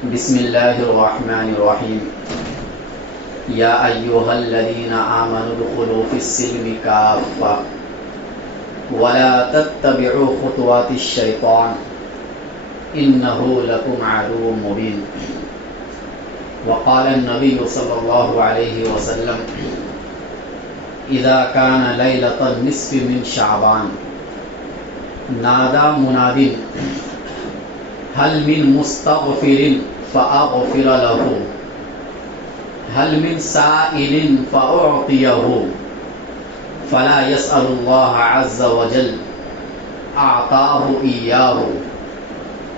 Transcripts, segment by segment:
بسم اللہ الرحمن الرحیم یا ایہا الذین آمنوا ادخلوا فی السلم کافۃ ولا تتبعوا خطوات الشیطان انہ لکم عدو مبین وقال النبی صلی اللہ علیہ وسلم اذا کان لیلۃ النصف من شعبان نادى مناد هل من مستغفر فأغفر له هل من سائل فأعطيه فلا يسأل الله عز وجل أعطاه إياه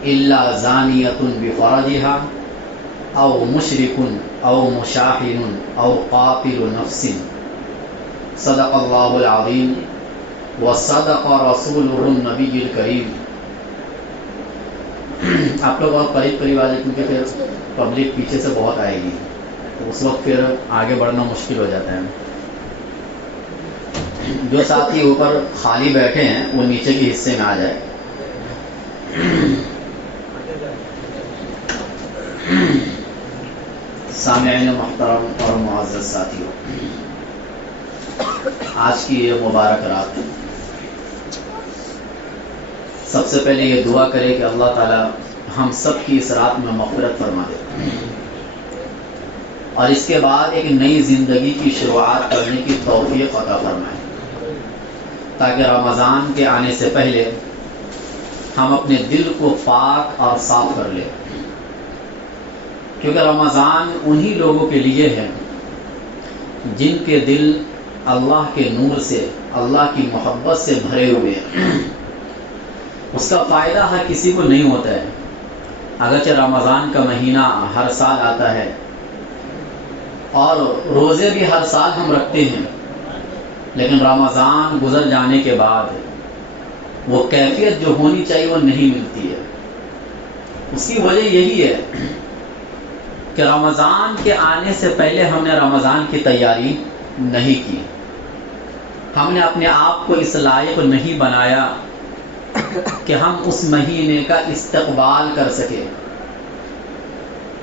إلا زانية بفرجها أو مشرك أو مشاحن أو قاتل نفس صدق الله العظيم وصدق رسوله النبي الكريم. آپ لوگ بہت قریب آ جائے کیونکہ پھر پبلک پیچھے سے بہت آئے گی تو اس وقت پھر آگے بڑھنا مشکل ہو جاتا ہے. جو ساتھی اوپر خالی بیٹھے ہیں وہ نیچے کے حصے میں آ جائے. سامعین محترم اور معزز ساتھیوں، آج کی یہ مبارک رات ہے. سب سے پہلے یہ دعا کرے کہ اللہ تعالی ہم سب کی اس رات میں مغفرت فرما دے اور اس کے بعد ایک نئی زندگی کی شروعات کرنے کی توفیق عطا فرمائے، تاکہ رمضان کے آنے سے پہلے ہم اپنے دل کو پاک اور صاف کر لیں، کیونکہ رمضان انہی لوگوں کے لیے ہے جن کے دل اللہ کے نور سے، اللہ کی محبت سے بھرے ہوئے ہیں. اس کا فائدہ ہر کسی کو نہیں ہوتا ہے. اگرچہ رمضان کا مہینہ ہر سال آتا ہے اور روزے بھی ہر سال ہم رکھتے ہیں، لیکن رمضان گزر جانے کے بعد وہ کیفیت جو ہونی چاہیے وہ نہیں ملتی ہے. اس کی وجہ یہی ہے کہ رمضان کے آنے سے پہلے ہم نے رمضان کی تیاری نہیں کی، ہم نے اپنے آپ کو اس لائق نہیں بنایا کہ ہم اس مہینے کا استقبال کر سکے.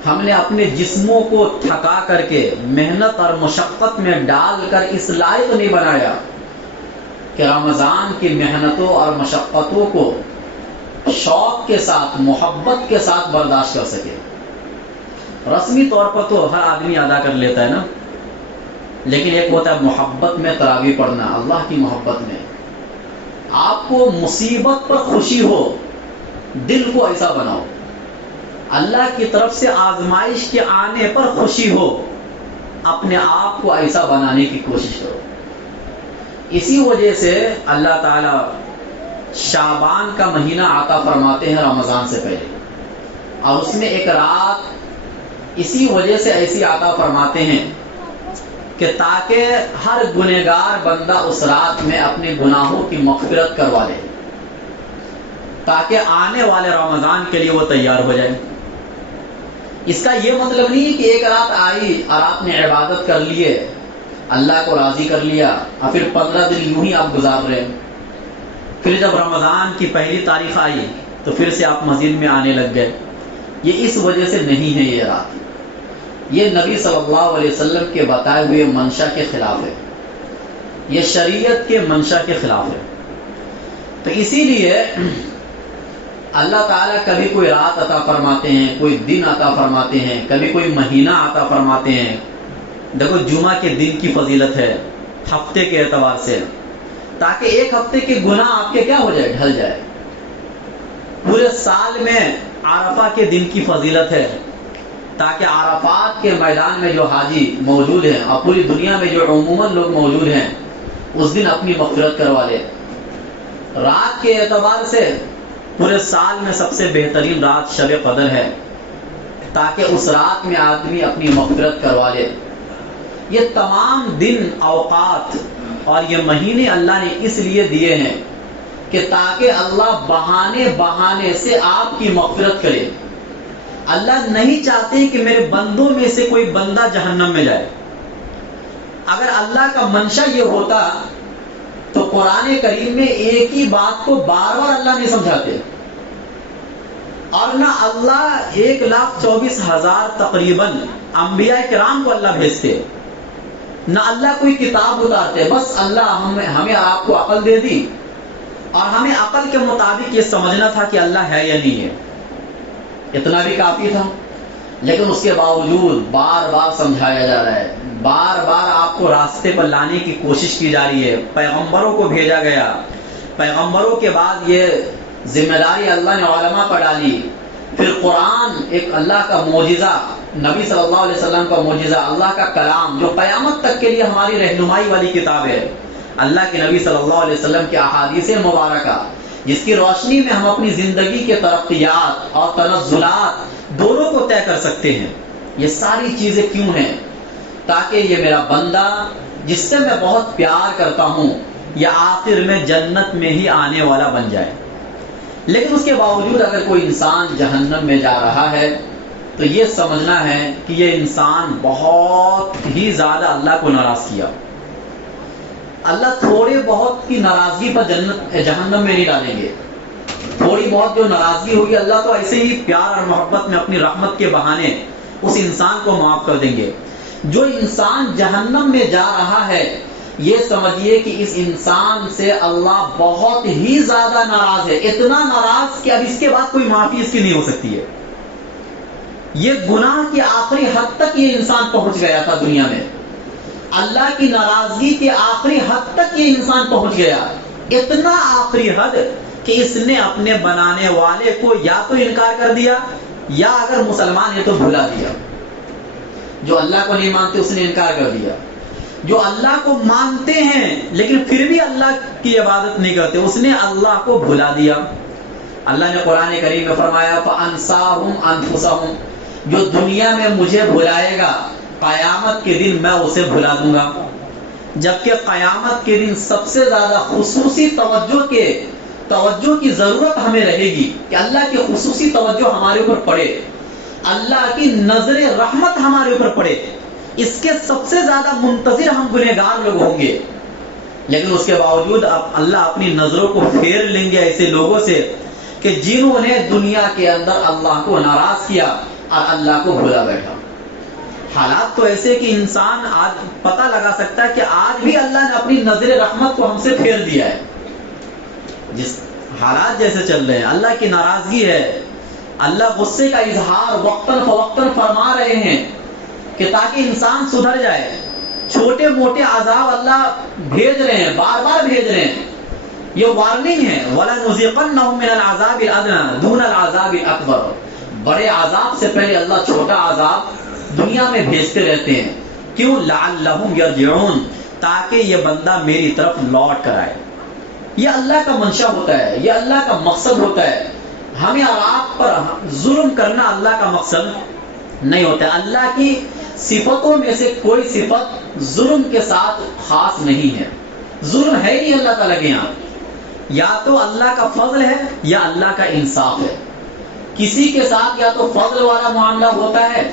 ہم نے اپنے جسموں کو تھکا کر کے محنت اور مشقت میں ڈال کر اس لائق نہیں بنایا کہ رمضان کی محنتوں اور مشقتوں کو شوق کے ساتھ، محبت کے ساتھ برداشت کر سکے. رسمی طور پر تو ہر آدمی ادا کر لیتا ہے نا، لیکن ایک ہوتا ہے محبت میں تراویح پڑھنا، اللہ کی محبت میں. آپ کو مصیبت پر خوشی ہو، دل کو ایسا بناؤ. اللہ کی طرف سے آزمائش کے آنے پر خوشی ہو، اپنے آپ کو ایسا بنانے کی کوشش کرو. اسی وجہ سے اللہ تعالی شعبان کا مہینہ عطا فرماتے ہیں رمضان سے پہلے، اور اس میں ایک رات اسی وجہ سے ایسی عطا فرماتے ہیں کہ تاکہ ہر گنہگار بندہ اس رات میں اپنے گناہوں کی مغفرت کروا لے، تاکہ آنے والے رمضان کے لیے وہ تیار ہو جائے. اس کا یہ مطلب نہیں کہ ایک رات آئی اور آپ نے عبادت کر لیے، اللہ کو راضی کر لیا اور پھر 15 دن یوں ہی آپ گزار رہے ہیں. پھر جب رمضان کی پہلی تاریخ آئی تو پھر سے آپ مسجد میں آنے لگ گئے. یہ اس وجہ سے نہیں ہے. یہ رات یہ نبی صلی اللہ علیہ وسلم کے بتائے ہوئے منشا کے خلاف ہے، یہ شریعت کے منشا کے خلاف ہے. تو اسی لیے اللہ تعالیٰ کبھی کوئی رات عطا فرماتے ہیں، کوئی دن عطا فرماتے ہیں، کبھی کوئی مہینہ عطا فرماتے ہیں. دیکھو جمعہ کے دن کی فضیلت ہے ہفتے کے اعتبار سے، تاکہ ایک ہفتے کے گناہ آپ کے کیا ہو جائے، ڈھل جائے. پورے سال میں عرفہ کے دن کی فضیلت ہے، تاکہ عرفات کے میدان میں جو حاجی موجود ہیں اور پوری دنیا میں جو عموماً لوگ موجود ہیں اس دن اپنی مغفرت کروا لے. رات کے اعتبار سے پورے سال میں سب سے بہترین رات شب قدر ہے، تاکہ اس رات میں آدمی اپنی مغفرت کروا لے. یہ تمام دن، اوقات اور یہ مہینے اللہ نے اس لیے دیے ہیں کہ تاکہ اللہ بہانے بہانے سے آپ کی مغفرت کرے. اللہ نہیں چاہتے کہ میرے بندوں میں سے کوئی بندہ جہنم میں جائے. اگر اللہ کا منشا یہ ہوتا تو قرآن کریم میں ایک ہی بات کو بار بار اللہ نہیں سمجھاتے اور نہ اللہ 1,24,000 تقریباً انبیاء کرام کو اللہ بھیجتے، نہ اللہ کوئی کتاب اتارتے، بس اللہ ہمیں آپ کو عقل دے دی اور ہمیں عقل کے مطابق یہ سمجھنا تھا کہ اللہ ہے یا نہیں ہے، اتنا بھی کافی تھا۔ لیکن اس کے باوجود بار بار سمجھایا جا رہا ہے، بار بار آپ کو راستے پر لانے کی کوشش کی جا رہی ہے، پیغمبروں کو بھیجا گیا، پیغمبروں کے بعد یہ ذمہ داری اللہ نے علماء پر ڈالی، پھر قرآن ایک اللہ کا معجزہ، نبی صلی اللہ علیہ وسلم کا معجزہ، اللہ کا کلام جو قیامت تک کے لیے ہماری رہنمائی والی کتاب ہے، اللہ کے نبی صلی اللہ علیہ وسلم کی احادیث مبارکہ، جس کی روشنی میں ہم اپنی زندگی کے ترقیات اور تنزلات دونوں کو طے کر سکتے ہیں۔ یہ ساری چیزیں کیوں ہیں؟ تاکہ یہ میرا بندہ جس سے میں بہت پیار کرتا ہوں یہ آخر میں جنت میں ہی آنے والا بن جائے۔ لیکن اس کے باوجود اگر کوئی انسان جہنم میں جا رہا ہے تو یہ سمجھنا ہے کہ یہ انسان بہت ہی زیادہ اللہ کو ناراض کیا۔ اللہ تھوڑے بہت کی ناراضگی پر جہنم میں نہیں ڈالیں گے، تھوڑی بہت جو ناراضگی ہوگی اللہ تو ایسے ہی پیار اور محبت میں اپنی رحمت کے بہانے اس انسان کو معاف کر دیں گے۔ جو انسان جہنم میں جا رہا ہے یہ سمجھیے کہ اس انسان سے اللہ بہت ہی زیادہ ناراض ہے، اتنا ناراض کہ اب اس کے بعد کوئی معافی اس کی نہیں ہو سکتی ہے۔ یہ گناہ کی آخری حد تک یہ انسان پہنچ گیا تھا دنیا میں، اللہ کی ناراضگی کے آخری حد تک یہ انسان پہنچ گیا، اتنا آخری حد کہ اس نے اپنے بنانے والے کو یا تو انکار کر دیا یا اگر مسلمان ہے تو بھلا دیا۔ جو اللہ کو نہیں مانتے اس نے انکار کر دیا، جو اللہ کو مانتے ہیں لیکن پھر بھی اللہ کی عبادت نہیں کرتے اس نے اللہ کو بھلا دیا۔ اللہ نے قرآن کریم میں فرمایا فَأَنْسَاهُمْ أَنفُسَهُمْ، جو دنیا میں مجھے بھلائے گا قیامت کے دن میں اسے بھلا دوں گا۔ جبکہ قیامت کے دن سب سے زیادہ خصوصی توجہ کی ضرورت ہمیں رہے گی کہ اللہ کی خصوصی توجہ ہمارے اوپر پڑے، اللہ کی نظر رحمت ہمارے اوپر پڑے، اس کے سب سے زیادہ منتظر ہم گنہگار لوگ ہوں گے۔ لیکن اس کے باوجود اب اللہ اپنی نظروں کو پھیر لیں گے ایسے لوگوں سے کہ جنہوں نے دنیا کے اندر اللہ کو ناراض کیا اور اللہ کو بھلا بیٹھا۔ حالات تو ایسے کہ انسان آج پتہ لگا سکتا ہے کہ آج بھی اللہ نے اپنی نظر رحمت کو ہم سے پھیر دیا ہے۔ جس حالات جیسے چل رہے ہیں، اللہ کی ناراضگی ہے، اللہ غصے کا اظہار وقتاً فوقتاً فرما رہے ہیں کہ تاکہ انسان سدھر جائے۔ چھوٹے موٹے عذاب اللہ بھیج رہے ہیں، بار بار بھیج رہے ہیں، یہ وارننگ ہے وَلَنُذِيقَنَّهُم مِّنَ الْعَذَابِ الْأَدْنَىٰ دُونَ الْعَذَابِ الْأَكْبَرِ، بڑے عذاب سے پہلے اللہ چھوٹا عذاب دنیا میں بھیجتے رہتے ہیں۔ کیوں؟ لَعَلَّهُمْ يَرْجِعُونَ، تاکہ یہ بندہ میری طرف لوٹ کر آئے۔ یہ اللہ کا منشا ہوتا ہے، یہ اللہ کا مقصد ہوتا ہے۔ ہمیں اور آپ پر ظلم کرنا اللہ کا مقصد نہیں ہوتا ہے۔ اللہ کی صفتوں میں سے کوئی صفت ظلم کے ساتھ خاص نہیں ہے، ظلم ہے ہی نہیں اللہ تعالیٰ کے یہاں۔ یا تو اللہ کا فضل ہے یا اللہ کا انصاف ہے۔ کسی کے ساتھ یا تو فضل والا معاملہ ہوتا ہے،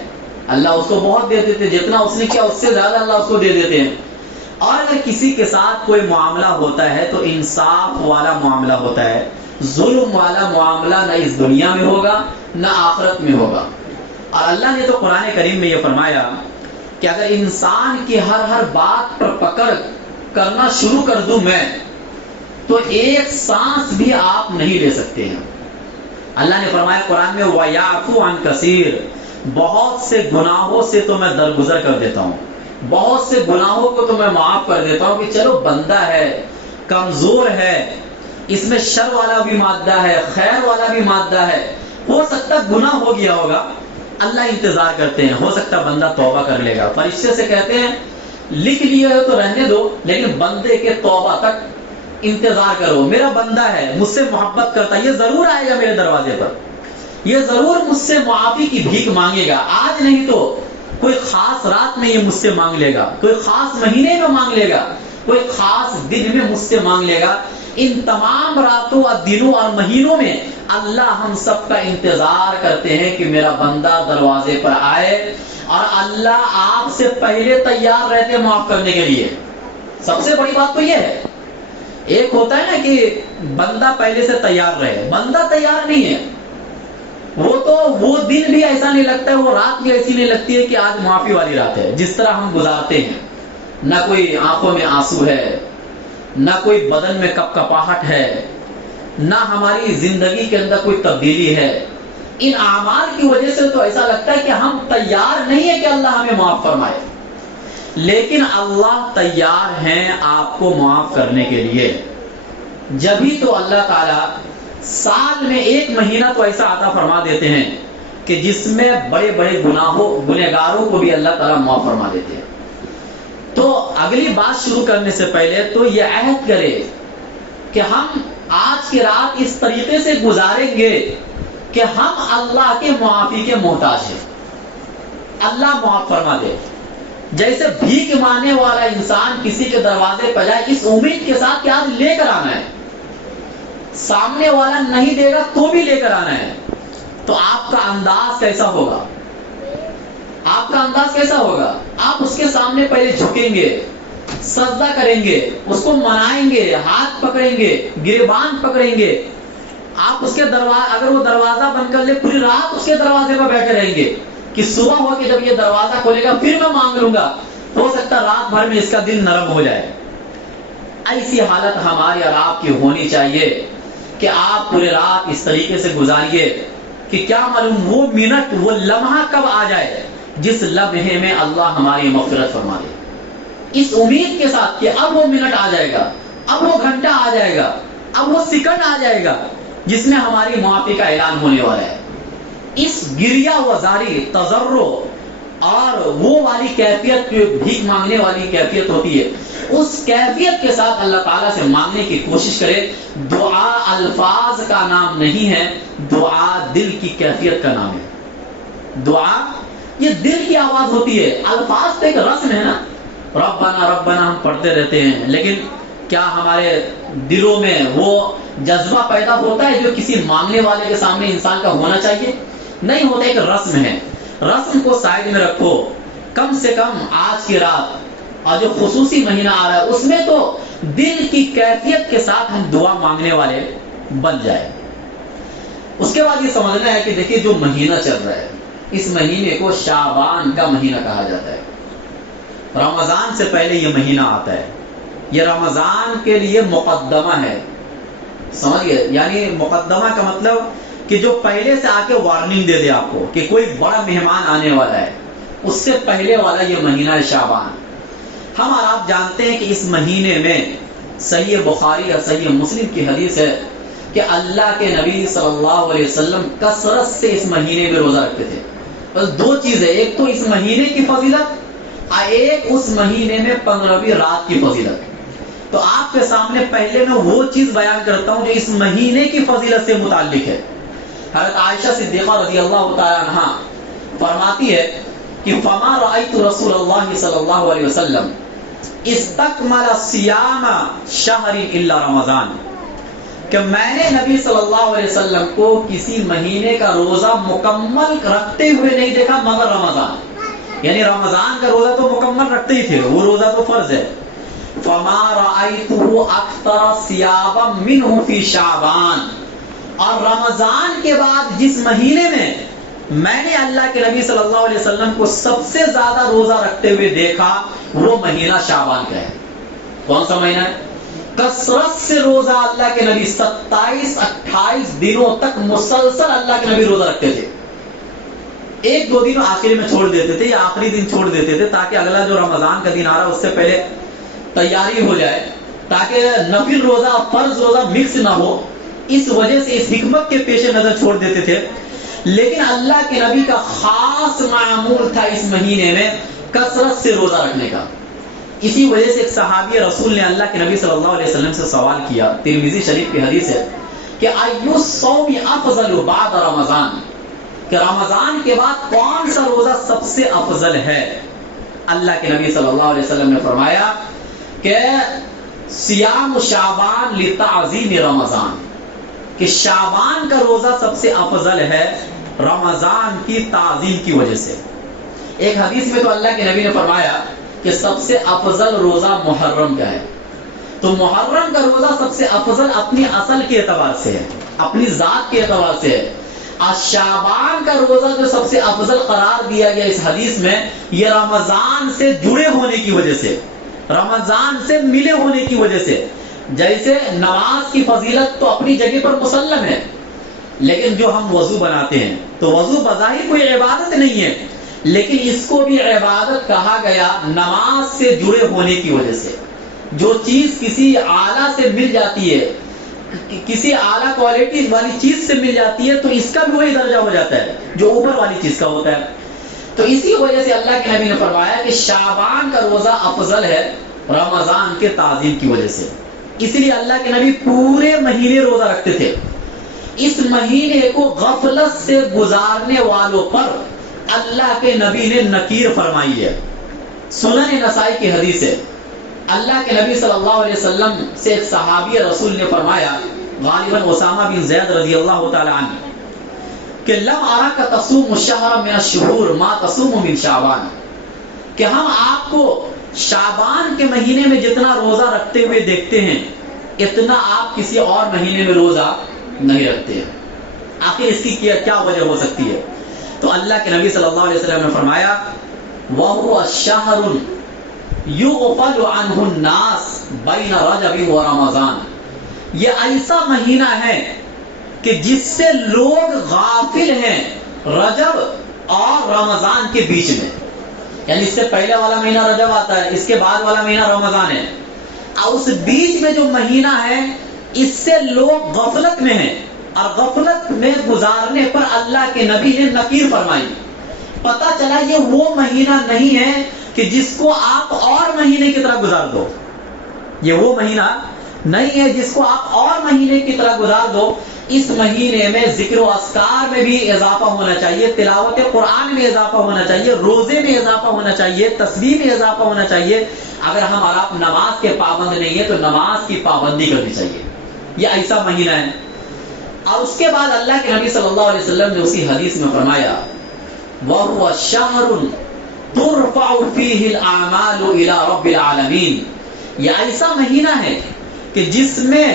اللہ اس کو بہت دے دیتے، جتنا اس نے کیا اس سے زیادہ اللہ اس کو دے دیتے ہیں، اور اگر کسی کے ساتھ کوئی معاملہ ہوتا ہے تو انصاف والا معاملہ ہوتا ہے۔ ظلم والا معاملہ نہ اس دنیا میں ہوگا نہ آخرت میں ہوگا۔ اور اللہ نے تو قرآن کریم میں یہ فرمایا کہ اگر انسان کی ہر بات پر پکڑ کرنا شروع کر دوں میں تو ایک سانس بھی آپ نہیں لے سکتے ہیں۔ اللہ نے فرمایا قرآن میں وَيَعْفُو عَنْ كَثِيرٍ، بہت سے گناہوں سے تو میں درگزر کر دیتا ہوں، بہت سے گناہوں کو تو میں معاف کر دیتا ہوں کہ چلو بندہ ہے، کمزور ہے، اس میں شر والا بھی مادہ ہے، خیر والا بھی مادہ ہے، ہو سکتا گناہ ہو گیا ہوگا، اللہ انتظار کرتے ہیں، ہو سکتا بندہ توبہ کر لے گا۔ فرشتے سے کہتے ہیں لکھ لیے ہو تو رہنے دو، لیکن بندے کے توبہ تک انتظار کرو، میرا بندہ ہے، مجھ سے محبت کرتا ہے، یہ ضرور آئے گا میرے دروازے پر، یہ ضرور مجھ سے معافی کی بھیک مانگے گا، آج نہیں تو کوئی خاص رات میں یہ مجھ سے مانگ لے گا، کوئی خاص مہینے میں مانگ لے گا، کوئی خاص دن میں مجھ سے مانگ لے گا۔ ان تمام راتوں اور دنوں اور مہینوں میں اللہ ہم سب کا انتظار کرتے ہیں کہ میرا بندہ دروازے پر آئے، اور اللہ آپ سے پہلے تیار رہتے معاف کرنے کے لیے۔ سب سے بڑی بات تو یہ ہے، ایک ہوتا ہے نا کہ بندہ پہلے سے تیار رہے، بندہ تیار نہیں ہے، وہ دن بھی ایسا نہیں لگتا ہے، وہ رات بھی ایسی نہیں لگتی ہے کہ آج معافی والی رات ہے. جس طرح ہم گزارتے ہیں، نہ کوئی آنکھوں میں آنسو ہے، نہ کوئی بدن میں کپکپاہٹ ہے، نہ ہماری زندگی کے اندر کوئی تبدیلی ہے. ان اعمال کی وجہ سے تو ایسا لگتا ہے کہ ہم تیار نہیں ہے کہ اللہ ہمیں معاف فرمائے، لیکن اللہ تیار ہیں آپ کو معاف کرنے کے لیے. جبھی تو اللہ تعالیٰ سال میں ایک مہینہ تو ایسا عطا فرما دیتے ہیں کہ جس میں بڑے بڑے گنہگاروں کو بھی اللہ تعالیٰ معاف فرما دیتے ہیں. تو اگلی بات شروع کرنے سے پہلے تو یہ عہد کرے کہ ہم آج کی رات اس طریقے سے گزاریں گے کہ ہم اللہ کے معافی کے محتاج ہیں، اللہ معاف فرما دے. جیسے بھیک مانگنے والا انسان کسی کے دروازے پر جائے اس امید کے ساتھ کہ آج لے کر آنا ہے، سامنے والا نہیں دے گا تو بھی لے کر آنا ہے. تو آپ کا انداز کیسا ہوگا؟ آپ کا انداز کیسا ہوگا؟ آپ اس کے سامنے پہلے جھکیں گے، سجدہ کریں گے، اس کو منائیں گے، ہاتھ پکڑیں گے، گریبان پکڑیں گے. آپ اس کے اگر وہ دروازہ بند کر لے پوری رات اس کے دروازے پر بیٹھے رہیں گے کہ صبح ہو کہ جب یہ دروازہ کھولے گا پھر میں مانگ لوں گا، ہو سکتا رات بھر میں اس کا دل نرم ہو جائے. ایسی حالت ہماری اور آپ کی ہونی چاہیے کہ آپ پورے رات اس طریقے سے گزاریے کہ کیا معلوم وہ منٹ وہ لمحہ کب آ جائے جس لمحے میں اللہ ہماری مغفرت فرما دے. اس امید کے ساتھ کہ اب وہ منٹ آ جائے گا، اب وہ گھنٹہ آ جائے گا، اب وہ سیکنڈ آ جائے گا جس میں ہماری معافی کا اعلان ہونے والا ہے. اس گریہ وزاری تضرع اور وہ والی کیفیت بھیک مانگنے والی کیفیت ہوتی ہے، اس کیفیت کے ساتھ اللہ تعالیٰ سے مانگنے کی کوشش کرے. دعا الفاظ کا نام نہیں ہے، دعا دل کی کیفیت کا نام ہے. دعا یہ دل کی آواز ہوتی ہے. الفاظ تو ایک رسم ہے نا، ربنا ربنا ہم پڑھتے رہتے ہیں، لیکن کیا ہمارے دلوں میں وہ جذبہ پیدا ہوتا ہے جو کسی مانگنے والے کے سامنے انسان کا ہونا چاہیے؟ نہیں ہوتا. ایک رسم ہے، رسم کو سائڈ میں رکھو. کم سے کم آج کی رات اور جو خصوصی مہینہ آ رہا ہے اس میں تو دل کی کیفیت کے ساتھ ہم دعا مانگنے والے بن جائیں. اس کے بعد یہ سمجھنا ہے کہ دیکھیے جو مہینہ چل رہا ہے اس مہینے کو شعبان کا مہینہ کہا جاتا ہے. رمضان سے پہلے یہ مہینہ آتا ہے. یہ رمضان کے لیے مقدمہ ہے، سمجھئے؟ یعنی مقدمہ کا مطلب کہ جو پہلے سے آ کے وارننگ دے دے آپ کو کہ کوئی بڑا مہمان آنے والا ہے، اس سے پہلے والا یہ مہینہ ہے شعبان. ہم اور آپ جانتے ہیں کہ اس مہینے میں صحیح بخاری اور صحیح مسلم کی حدیث ہے کہ اللہ کے نبی صلی اللہ علیہ وسلم کثرت سے اس مہینے میں روزہ رکھتے تھے. بس دو چیزیں، ایک تو اس مہینے کی فضیلت اور ایک اس مہینے میں 15ویں رات کی فضیلت. تو آپ کے سامنے پہلے میں وہ چیز بیان کرتا ہوں جو اس مہینے کی فضیلت سے متعلق ہے. حضرت عائشہ صدیقہ رضی اللہ تعالی عنہا فرماتی ہے کہ فما رأیت رسول اللہ صلی اللہ علیہ وسلم استکمل صیام شہر الا رمضان، کہ میں نے نبی صلی اللہ علیہ وسلم کو کسی مہینے کا روزہ مکمل رکھتے ہوئے نہیں دیکھا مگر رمضان. یعنی رمضان کا روزہ تو مکمل رکھتے ہی تھے، وہ روزہ تو فرض ہے. فما رأیتہ اکثر صیاما منہ فی شعبان، اور رمضان کے بعد جس مہینے میں نے اللہ کے نبی صلی اللہ علیہ وسلم کو سب سے زیادہ روزہ رکھتے ہوئے دیکھا وہ مہینہ شعبان کا ہے. کون سا مہینہ ہے؟ کثرت سے روزہ اللہ کے نبی 27-28 دنوں تک مسلسل اللہ کے نبی روزہ رکھتے تھے. ایک دو دن آخری میں چھوڑ دیتے تھے یا آخری دن چھوڑ دیتے تھے تاکہ اگلا جو رمضان کا دن آ رہا ہے اس سے پہلے تیاری ہو جائے، تاکہ نفل روزہ اور فرض روزہ مکس نہ ہو. اس وجہ سے اس حکمت کے پیش نظر چھوڑ دیتے تھے. لیکن اللہ کے نبی کا خاص معمول تھا اس مہینے میں کثرت سے روزہ رکھنے کا. اسی وجہ سے ایک صحابی رسول نے اللہ کے نبی صلی اللہ علیہ وسلم سے سوال کیا، ترمذی شریف کی حدیث ہے کہ ایُّ الصوم افضل بعد رمضان، کہ رمضان کے بعد کون سا روزہ سب سے افضل ہے؟ اللہ کے نبی صلی اللہ علیہ وسلم نے فرمایا کہ صیام شعبان لتعظیم رمضان، کہ شعبان کا روزہ سب سے افضل ہے رمضان کی تعظیم کی وجہ سے. ایک حدیث میں تو اللہ کے نبی نے فرمایا کہ سب سے افضل روزہ محرم کا ہے. تو محرم کا روزہ سب سے افضل اپنی اصل کے اعتبار سے ہے، اپنی ذات کے اعتبار سے ہے. شعبان کا روزہ جو سب سے افضل قرار دیا گیا اس حدیث میں، یہ رمضان سے جڑے ہونے کی وجہ سے، رمضان سے ملے ہونے کی وجہ سے. جیسے نماز کی فضیلت تو اپنی جگہ پر مسلم ہے، لیکن جو ہم وضو بناتے ہیں تو وضو بظاہر کوئی عبادت نہیں ہے، لیکن اس کو بھی عبادت کہا گیا نماز سے جڑے ہونے کی وجہ سے. جو چیز کسی اعلیٰ سے مل جاتی ہے، کسی اعلیٰ کوالٹی والی چیز سے مل جاتی ہے، تو اس کا بھی وہی درجہ ہو جاتا ہے جو اوپر والی چیز کا ہوتا ہے. تو اسی وجہ سے اللہ کے نبی نے فرمایا کہ شعبان کا روزہ افضل ہے رمضان کے تعظیم کی وجہ سے. اس لیے اللہ کے نبی پورے مہینے روزہ رکھتے تھے. اس مہینے کو غفلت سے گزارنے والوں پر اللہ کے نبی نے نکیر فرمائی ہے. سنن نسائی کی حدیث ہے، اللہ کے نبی صلی اللہ علیہ وسلم سے ایک صحابی رسول نے فرمایا، غالباً اسامہ بن زید رضی اللہ تعالی عنہ، کہ لم اراک تصوم الشہر من الشہور ما تصوم من شعبان، کہ ہم آپ کو شعبان کے مہینے میں جتنا روزہ رکھتے ہوئے دیکھتے ہیں اتنا آپ کسی اور مہینے میں روزہ نہیں رکھتے ہیں. آخر اس کی کیا وجہ ہو سکتی ہے؟ تو اللہ کے نبی صلی اللہ علیہ وسلم نے فرمایا، وَهُوَ الشَّهْرُ يُغْفَلُ عَنْهُ النَّاسُ بَيْنَ رَجَبٍ وَرَمَضَانَ، یہ ایسا مہینہ ہے کہ جس سے لوگ غافل ہیں رجب اور رمضان کے بیچ میں. یعنی اس سے پہلے والا مہینہ رجب آتا ہے، اس کے بعد والا مہینہ رمضان ہے، اور اس بیچ میں جو مہینہ ہے اس سے لوگ غفلت میں ہیں، اور غفلت میں گزارنے پر اللہ کے نبی نے نکیر فرمائی. پتہ چلا یہ وہ مہینہ نہیں ہے کہ جس کو آپ اور مہینے کی طرح گزار دو، یہ وہ مہینہ نہیں ہے جس کو آپ اور مہینے کی طرح گزار دو. اس مہینے میں ذکر و اذکار میں بھی اضافہ ہونا چاہیے، تلاوت قرآن میں اضافہ ہونا چاہیے، روزے میں اضافہ ہونا چاہیے، تسبیح میں اضافہ ہونا چاہیے. اگر ہم اور آپ نماز کے پابند نہیں ہیں تو نماز کی پابندی کرنی چاہیے. یہ ایسا مہینہ ہے. اور اس کے بعد اللہ کے نبی صلی اللہ علیہ وسلم نے اسی حدیث میں فرمایا، وَهُوَ شَهْرٌ تُرْفَعُ فِيهِ الْأَعْمَالُ إِلَى رَبِّ الْعَالَمِينَ، یہ ایسا مہینہ ہے کہ جس میں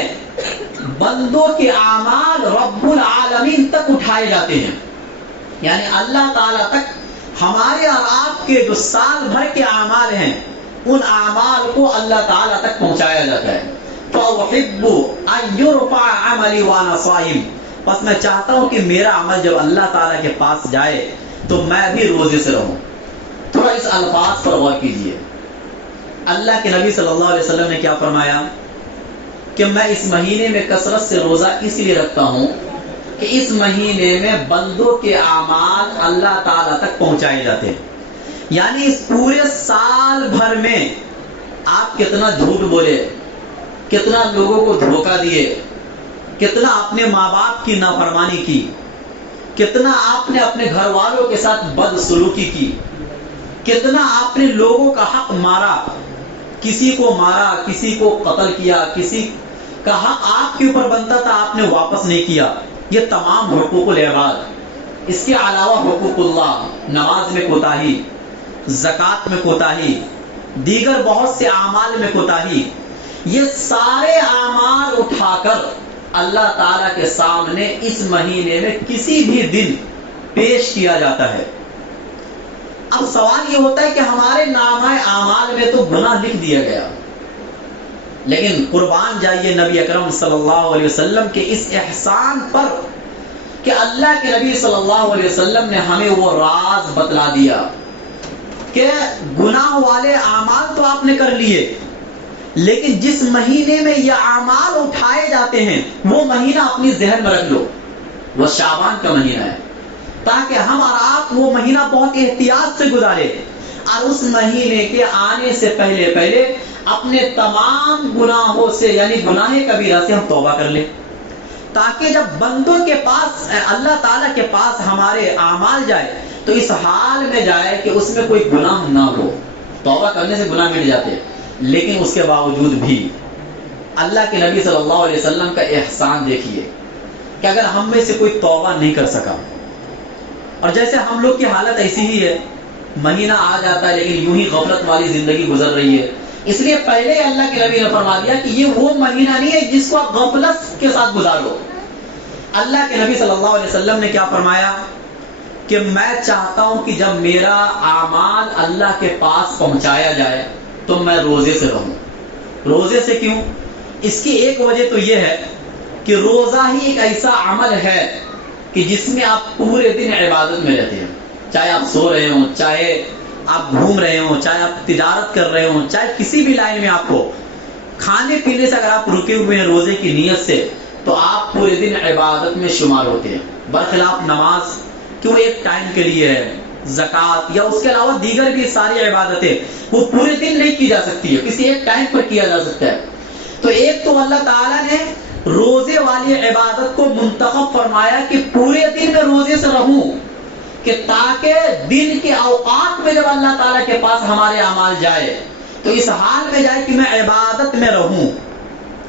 بندوں کے اعمال رب العالمین تک اٹھائے جاتے ہیں. یعنی اللہ تعالیٰ تک ہمارے اور آپ کے جو سال بھر کے اعمال ہیں ان اعمال کو اللہ تعالیٰ تک پہنچایا جاتا ہے. فَأُحِبُّ أَن يُرْفَعَ عَمَلِي وَأَنَا صَائِمٌ، بس میں چاہتا ہوں کہ میرا عمل جب اللہ تعالیٰ کے پاس جائے تو میں بھی روزے سے رہوں. تھوڑا اس الفاظ پر غور کیجئے. اللہ کے نبی صلی اللہ علیہ وسلم نے کیا فرمایا کہ میں اس مہینے میں کثرت سے روزہ اس لیے رکھتا ہوں کہ اس مہینے میں بندوں کے اعمال اللہ تعالیٰ تک پہنچائے جاتے ہیں. یعنی اس پورے سال بھر میں آپ کتنا جھوٹ بولے، کتنا لوگوں کو دھوکہ دیے، کتنا اپنے ماں باپ کی نافرمانی کی، کتنا آپ نے اپنے گھر والوں کے ساتھ بدسلوکی کی، کتنا آپ نے لوگوں کا حق مارا، کسی کو مارا، کسی کو قتل کیا، کسی کا حق آپ کے اوپر بنتا تھا آپ نے واپس نہیں کیا. یہ تمام حقوق العباد. اس کے علاوہ حقوق اللہ، نماز میں کوتاہی، زکوٰۃ میں کوتاہی، دیگر بہت سے اعمال میں کوتاہی، یہ سارے اعمال اٹھا کر اللہ تعالیٰ کے سامنے اس مہینے میں کسی بھی دن پیش کیا جاتا ہے. اب سوال یہ ہوتا ہے کہ ہمارے نامہ اعمال میں تو گناہ لکھ دیا گیا، لیکن قربان جائیے نبی اکرم صلی اللہ علیہ وسلم کے اس احسان پر کہ اللہ کے نبی صلی اللہ علیہ وسلم نے ہمیں وہ راز بتلا دیا کہ گناہ والے اعمال تو آپ نے کر لیے، لیکن جس مہینے میں یہ اعمال اٹھائے جاتے ہیں وہ مہینہ اپنی ذہن میں رکھ لو، وہ شعبان کا مہینہ ہے، تاکہ ہم اور آپ وہ مہینہ بہت احتیاط سے گزارے اور اس مہینے کے آنے سے پہلے اپنے تمام گناہوں سے یعنی گناہ کبیرہ سے ہم توبہ کر لیں، تاکہ جب بندوں کے پاس اللہ تعالیٰ کے پاس ہمارے اعمال جائے تو اس حال میں جائے کہ اس میں کوئی گناہ نہ ہو. توبہ کرنے سے گناہ مٹ جاتے ہیں، لیکن اس کے باوجود بھی اللہ کے نبی صلی اللہ علیہ وسلم کا احسان دیکھیے کہ اگر ہم میں سے کوئی توبہ نہیں کر سکا، اور جیسے ہم لوگ کی حالت ایسی ہی ہے، مہینہ آ جاتا ہے لیکن یوں ہی غفلت والی زندگی گزر رہی ہے. اس لیے پہلے اللہ کے نبی نے فرما دیا کہ یہ وہ مہینہ نہیں ہے جس کو آپ غفلت کے ساتھ گزارو. اللہ کے نبی صلی اللہ علیہ وسلم نے کیا فرمایا کہ میں چاہتا ہوں کہ جب میرا اعمال اللہ کے پاس پہنچایا جائے تو میں روزے سے رہوں. روزے سے کیوں؟ اس کی ایک وجہ تو یہ ہے کہ روزہ ہی ایک ایسا عمل ہے کہ جس میں آپ پورے دن عبادت میں رہتے ہیں. چاہے آپ سو رہے ہوں، چاہے آپ گھوم رہے ہوں، چاہے آپ تجارت کر رہے ہوں، چاہے کسی بھی لائن میں آپ کو کھانے پینے سے اگر آپ رکے ہوئے ہیں روزے کی نیت سے تو آپ پورے دن عبادت میں شمار ہوتے ہیں. برخلاف نماز کیوں ایک ٹائم کے لیے ہے، زکوٰۃ یا اس کے علاوہ دیگر بھی ساری عبادتیں وہ پورے دن نہیں کی جا سکتی ہے، کسی ایک ٹائم پر کیا جا سکتا ہے. تو ایک تو اللہ تعالیٰ نے روزے والی عبادت کو منتخب فرمایا کہ پورے دن میں روزے سے رہوں، کہ تاکہ دن کے اوقات میں جب اللہ تعالیٰ کے پاس ہمارے اعمال جائے تو اس حال میں جائے کہ میں عبادت میں رہوں،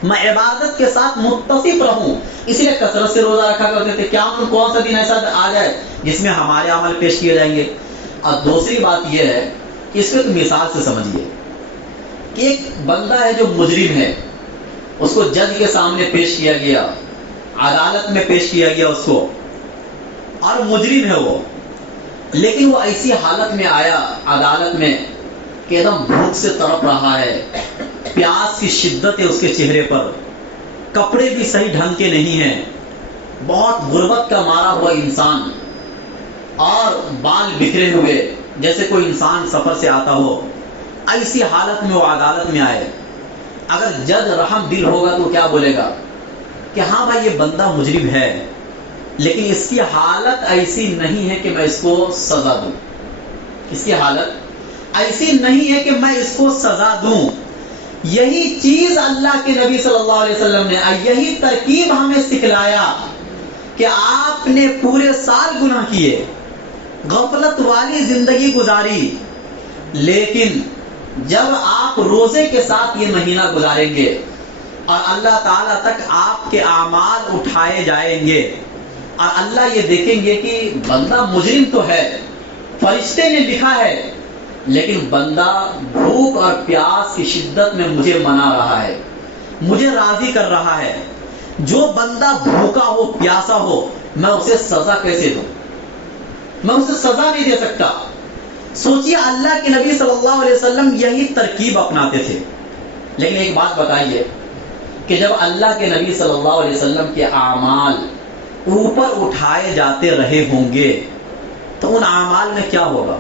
میں عبادت کے ساتھ متصف رہوں. اس لیے کثرت سے روزہ رکھا کرتے تھے. کیا کون سا دن ایسا آ جائے جس میں ہمارے عمل پیش کیے جائیں گے. اور دوسری بات یہ ہے کہ اس کو ایک مثال سے سمجھیے کہ ایک بندہ ہے جو مجرم ہے، اس کو جج کے سامنے پیش کیا گیا، عدالت میں پیش کیا گیا اس کو، اور مجرم ہے وہ، لیکن وہ ایسی حالت میں آیا عدالت میں کہ ایک دم بھوک سے تڑپ رہا ہے، پیاس کی شدت ہے اس کے چہرے پر، کپڑے بھی صحیح ڈھنگ کے نہیں ہیں، بہت غربت کا مارا ہوا انسان، اور بال بکھرے ہوئے جیسے کوئی انسان سفر سے آتا ہو. ایسی حالت میں وہ عدالت میں آئے. اگر جج رحم دل ہوگا تو کیا بولے گا کہ ہاں بھائی یہ بندہ مجرم ہے لیکن اس کی حالت ایسی نہیں ہے کہ میں اس کو سزا دوں، اس کی حالت ایسی نہیں ہے کہ میں اس کو سزا دوں. یہی چیز اللہ کے نبی صلی اللہ علیہ وسلم نے، یہی ترکیب ہمیں سکھلایا کہ آپ نے پورے سال گناہ کیے، غفلت والی زندگی گزاری، لیکن جب آپ روزے کے ساتھ یہ مہینہ گزاریں گے اور اللہ تعالیٰ تک آپ کے اعمال اٹھائے جائیں گے اور اللہ یہ دیکھیں گے کہ بندہ مجرم تو ہے، فرشتے نے لکھا ہے، لیکن بندہ بھوک اور پیاس کی شدت میں مجھے منا رہا ہے، مجھے راضی کر رہا ہے. جو بندہ بھوکا ہو، پیاسا ہو، میں اسے سزا کیسے دوں؟ میں اسے سزا نہیں دے سکتا. سوچیے اللہ کے نبی صلی اللہ علیہ وسلم یہی ترکیب اپناتے تھے. لیکن ایک بات بتائیے کہ جب اللہ کے نبی صلی اللہ علیہ وسلم کے اعمال اوپر اٹھائے جاتے رہے ہوں گے تو ان اعمال میں کیا ہوگا؟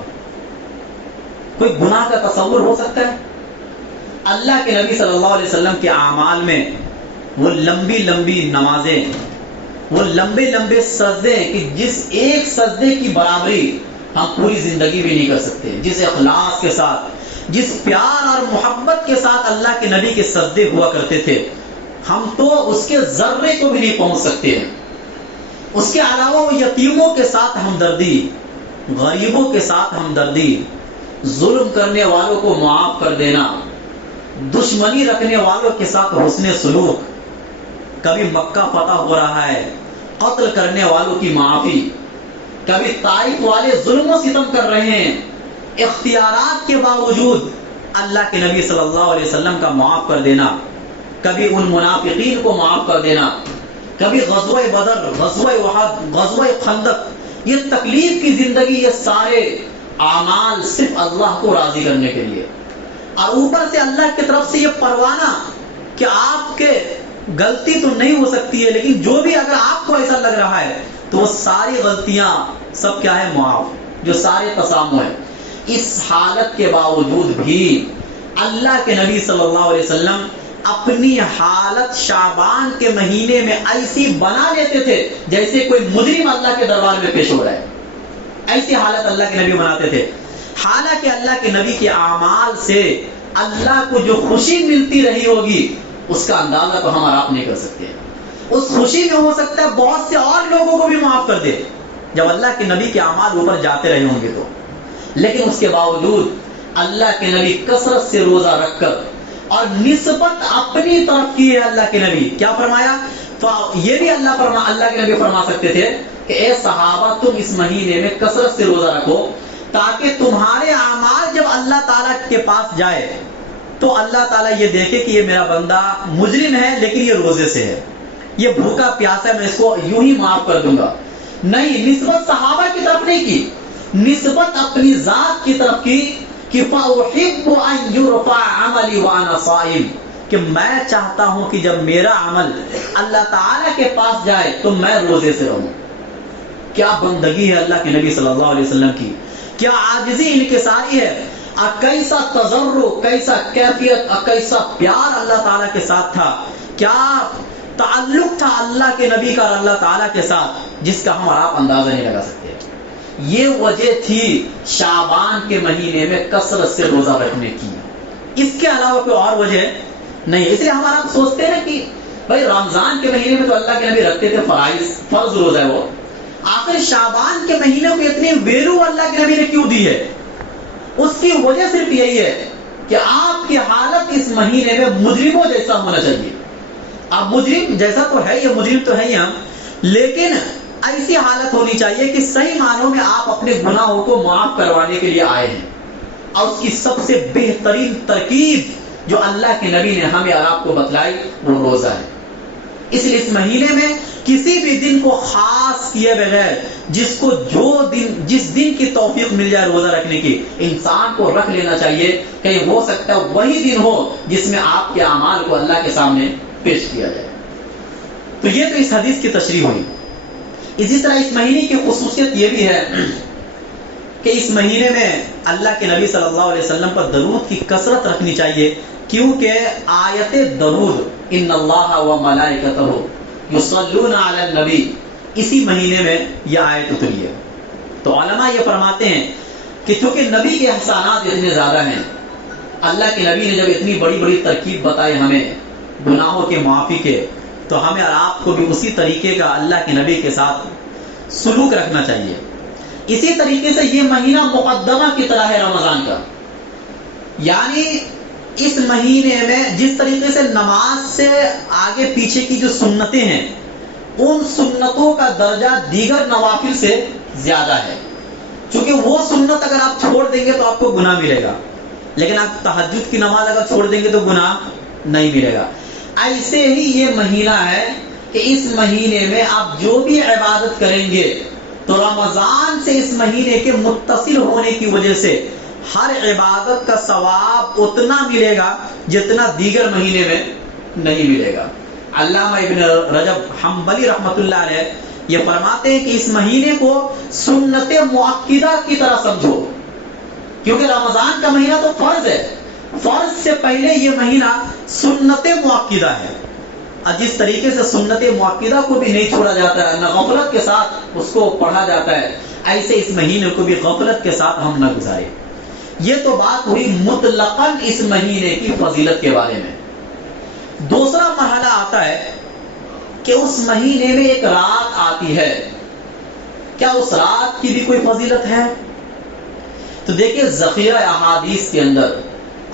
کوئی گناہ کا تصور ہو سکتا ہے؟ اللہ کے نبی صلی اللہ علیہ وسلم کے اعمال میں وہ لمبی لمبی نمازیں، وہ لمبے لمبے سجدے کہ جس ایک سجدے کی برابری ہم پوری زندگی بھی نہیں کر سکتے. جس اخلاص کے ساتھ، جس پیار اور محبت کے ساتھ اللہ کے نبی کے سجدے ہوا کرتے تھے، ہم تو اس کے ذرے کو بھی نہیں پہنچ سکتے ہیں. اس کے علاوہ وہ یتیموں کے ساتھ ہمدردی، غریبوں کے ساتھ ہمدردی، ظلم کرنے والوں کو معاف کر دینا، دشمنی رکھنے والوں کے ساتھ حسن سلوک، کبھی مکہ فتح ہو رہا ہے قتل کرنے والوں کی معافی، کبھی طائف والے ظلم و ستم کر رہے ہیں، اختیارات کے باوجود اللہ کے نبی صلی اللہ علیہ وسلم کا معاف کر دینا، کبھی ان منافقین کو معاف کر دینا، کبھی غزوہ بدر، غزوہ احد، غزوہ خندق، یہ تکلیف کی زندگی، یہ سارے اعمال صرف اللہ کو راضی کرنے کے لیے. اور اوپر سے اللہ کی طرف سے یہ پروانہ کہ آپ کے غلطی تو نہیں ہو سکتی ہے لیکن جو بھی اگر آپ کو ایسا لگ رہا ہے تو وہ ساری غلطیاں سب کیا ہے؟ معاف. جو سارے تسامح ہیں. اس حالت کے باوجود بھی اللہ کے نبی صلی اللہ علیہ وسلم اپنی حالت شعبان کے مہینے میں ایسی بنا لیتے تھے جیسے کوئی مجرم اللہ کے دربار میں پیش ہو رہا ہے. ایسی حالت اللہ کے نبی بناتے تھے. حالانکہ اللہ کے نبی کے اعمال سے اللہ کو جو خوشی ملتی رہی ہوگی اس کا اندازہ تو ہم اور آپ نہیں کر سکتے. اس خوشی میں ہو سکتا ہے بہت سے اور لوگوں کو بھی معاف کر دے جب اللہ کے نبی کے اعمال اوپر جاتے رہے ہوں گے تو. لیکن اس کے باوجود اللہ کے نبی کثرت سے روزہ رکھ کر اور نسبت اپنی طرف کی ہے. اللہ کے نبی کیا فرمایا؟ یہ بھی اللہ کے نبی فرما سکتے تھے کہ اے صحابہ تم اس مہینے میں کثرت سے روزہ رکھو تاکہ تمہارے اعمال جب اللہ تعالیٰ کے پاس جائے تو اللہ تعالیٰ یہ دیکھے کہ یہ میرا بندہ مجرم ہے لیکن یہ روزے سے ہے. یہ بھوکا پیاسا ہے میں اس کو یوں ہی معاف کر دوں گا. نہیں، نسبت صحابہ کی طرف نہیں کی، نسبت اپنی ذات کی طرف کی کہ فَأُحِبُّ أَن يُرْفَعَ عَمَلِي وَأَنَا صَائِمٌ، کہ میں چاہتا ہوں کہ جب میرا عمل اللہ تعالیٰ کے پاس جائے تو میں روزے سے رہوں. کیا بندگی ہے اللہ کے نبی صلی اللہ علیہ وسلم کی، کیا عاجزی انکساری ہے، کیسا تضرع، کیسا کیفیت، کیسا پیار اللہ تعالیٰ کے ساتھ تھا، کیا تعلق تھا اللہ کے نبی کا اور اللہ تعالیٰ کے ساتھ، جس کا ہم اور آپ اندازہ نہیں لگا سکتے. یہ وجہ تھی شعبان کے مہینے میں کثرت سے روزہ رکھنے کی، اس کے علاوہ کوئی اور وجہ نہیں. اس لیے ہمارا سوچتے ہیں کہ بھائی رمضان کے مہینے میں تو اللہ کے نبی رکھتے تھے فرض روزہ ہے وہ، آخر شعبان کے مہینے کو اتنی ویلو اللہ کے نبی نے کیوں دی ہے؟ اس کی وجہ صرف یہی ہے کہ آپ کی حالت اس مہینے میں مجرموں جیسا ہونا چاہیے. اب مجرم جیسا تو ہے، یہ مجرم تو ہے ہی ہم، لیکن ایسی حالت ہونی چاہیے کہ صحیح معنوں میں آپ اپنے گناہوں کو معاف کروانے کے لیے آئے ہیں. اور اس کی سب سے بہترین ترکیب جو اللہ کے نبی نے ہمیں اور آپ کو بتلائی وہ روزہ ہے. اس لیے اس مہینے میں کسی بھی دن کو خاص کیے بغیر جس دن کی توفیق مل جائے روزہ رکھنے کی، انسان کو رکھ لینا چاہیے. کہیں ہو سکتا ہے وہی دن ہو جس میں آپ کے اعمال کو اللہ کے سامنے پیش کیا جائے. تو یہ تو اس حدیث کی تشریح ہوئی. اسی طرح اس مہینے کی خصوصیت یہ بھی ہے کہ اس مہینے میں اللہ کے نبی صلی اللہ علیہ وسلم پر درود کی کثرت رکھنی چاہیے، کیونکہ آیت درود ان اللہ و ملائکتہ یصلون علی النبی اسی مہینے میں یہ آیت اتری ہے. تو علماء یہ فرماتے ہیں کہ چونکہ نبی کے احسانات اتنے زیادہ ہیں، اللہ کے نبی نے جب اتنی بڑی بڑی ترکیب بتائی ہمیں گناہوں کے معافی کے، تو ہمیں اور آپ کو بھی اسی طریقے کا اللہ کے نبی کے ساتھ سلوک رکھنا چاہیے. اسی طریقے سے یہ مہینہ مقدمہ کی طرح ہے رمضان کا، یعنی اس مہینے میں جس طریقے سے نماز سے آگے پیچھے کی جو سنتیں ہیں، ان سنتوں کا درجہ دیگر نوافل سے زیادہ ہے. چونکہ وہ سنت اگر آپ چھوڑ دیں گے تو آپ کو گناہ ملے گا، لیکن آپ تہجد کی نماز اگر چھوڑ دیں گے تو گناہ نہیں ملے گا. ایسے ہی یہ مہینہ ہے کہ اس مہینے میں آپ جو بھی عبادت کریں گے تو رمضان سے اس مہینے کے متصل ہونے کی وجہ سے ہر عبادت کا ثواب اتنا ملے گا جتنا دیگر مہینے میں نہیں ملے گا. علامہ ابن رجب حنبلی رحمۃ اللہ علیہ یہ فرماتے ہیں کہ اس مہینے کو سنت مؤکدہ کی طرح سمجھو، کیونکہ رمضان کا مہینہ تو فرض ہے، فرض سے پہلے یہ مہینہ سنت مؤکدہ ہے. اور جس طریقے سے سنت مؤکدہ کو بھی نہیں چھوڑا جاتا ہے، نہ غفلت کے ساتھ اس کو پڑھا جاتا ہے، ایسے اس مہینے کو بھی غفلت کے ساتھ ہم نہ گزارے. یہ تو بات ہوئی مطلقاً اس مہینے کی فضیلت کے بارے میں. دوسرا مرحلہ آتا ہے کہ اس مہینے میں ایک رات آتی ہے، کیا اس رات کی بھی کوئی فضیلت ہے؟ تو دیکھیں ذخیرہ احادیث کے اندر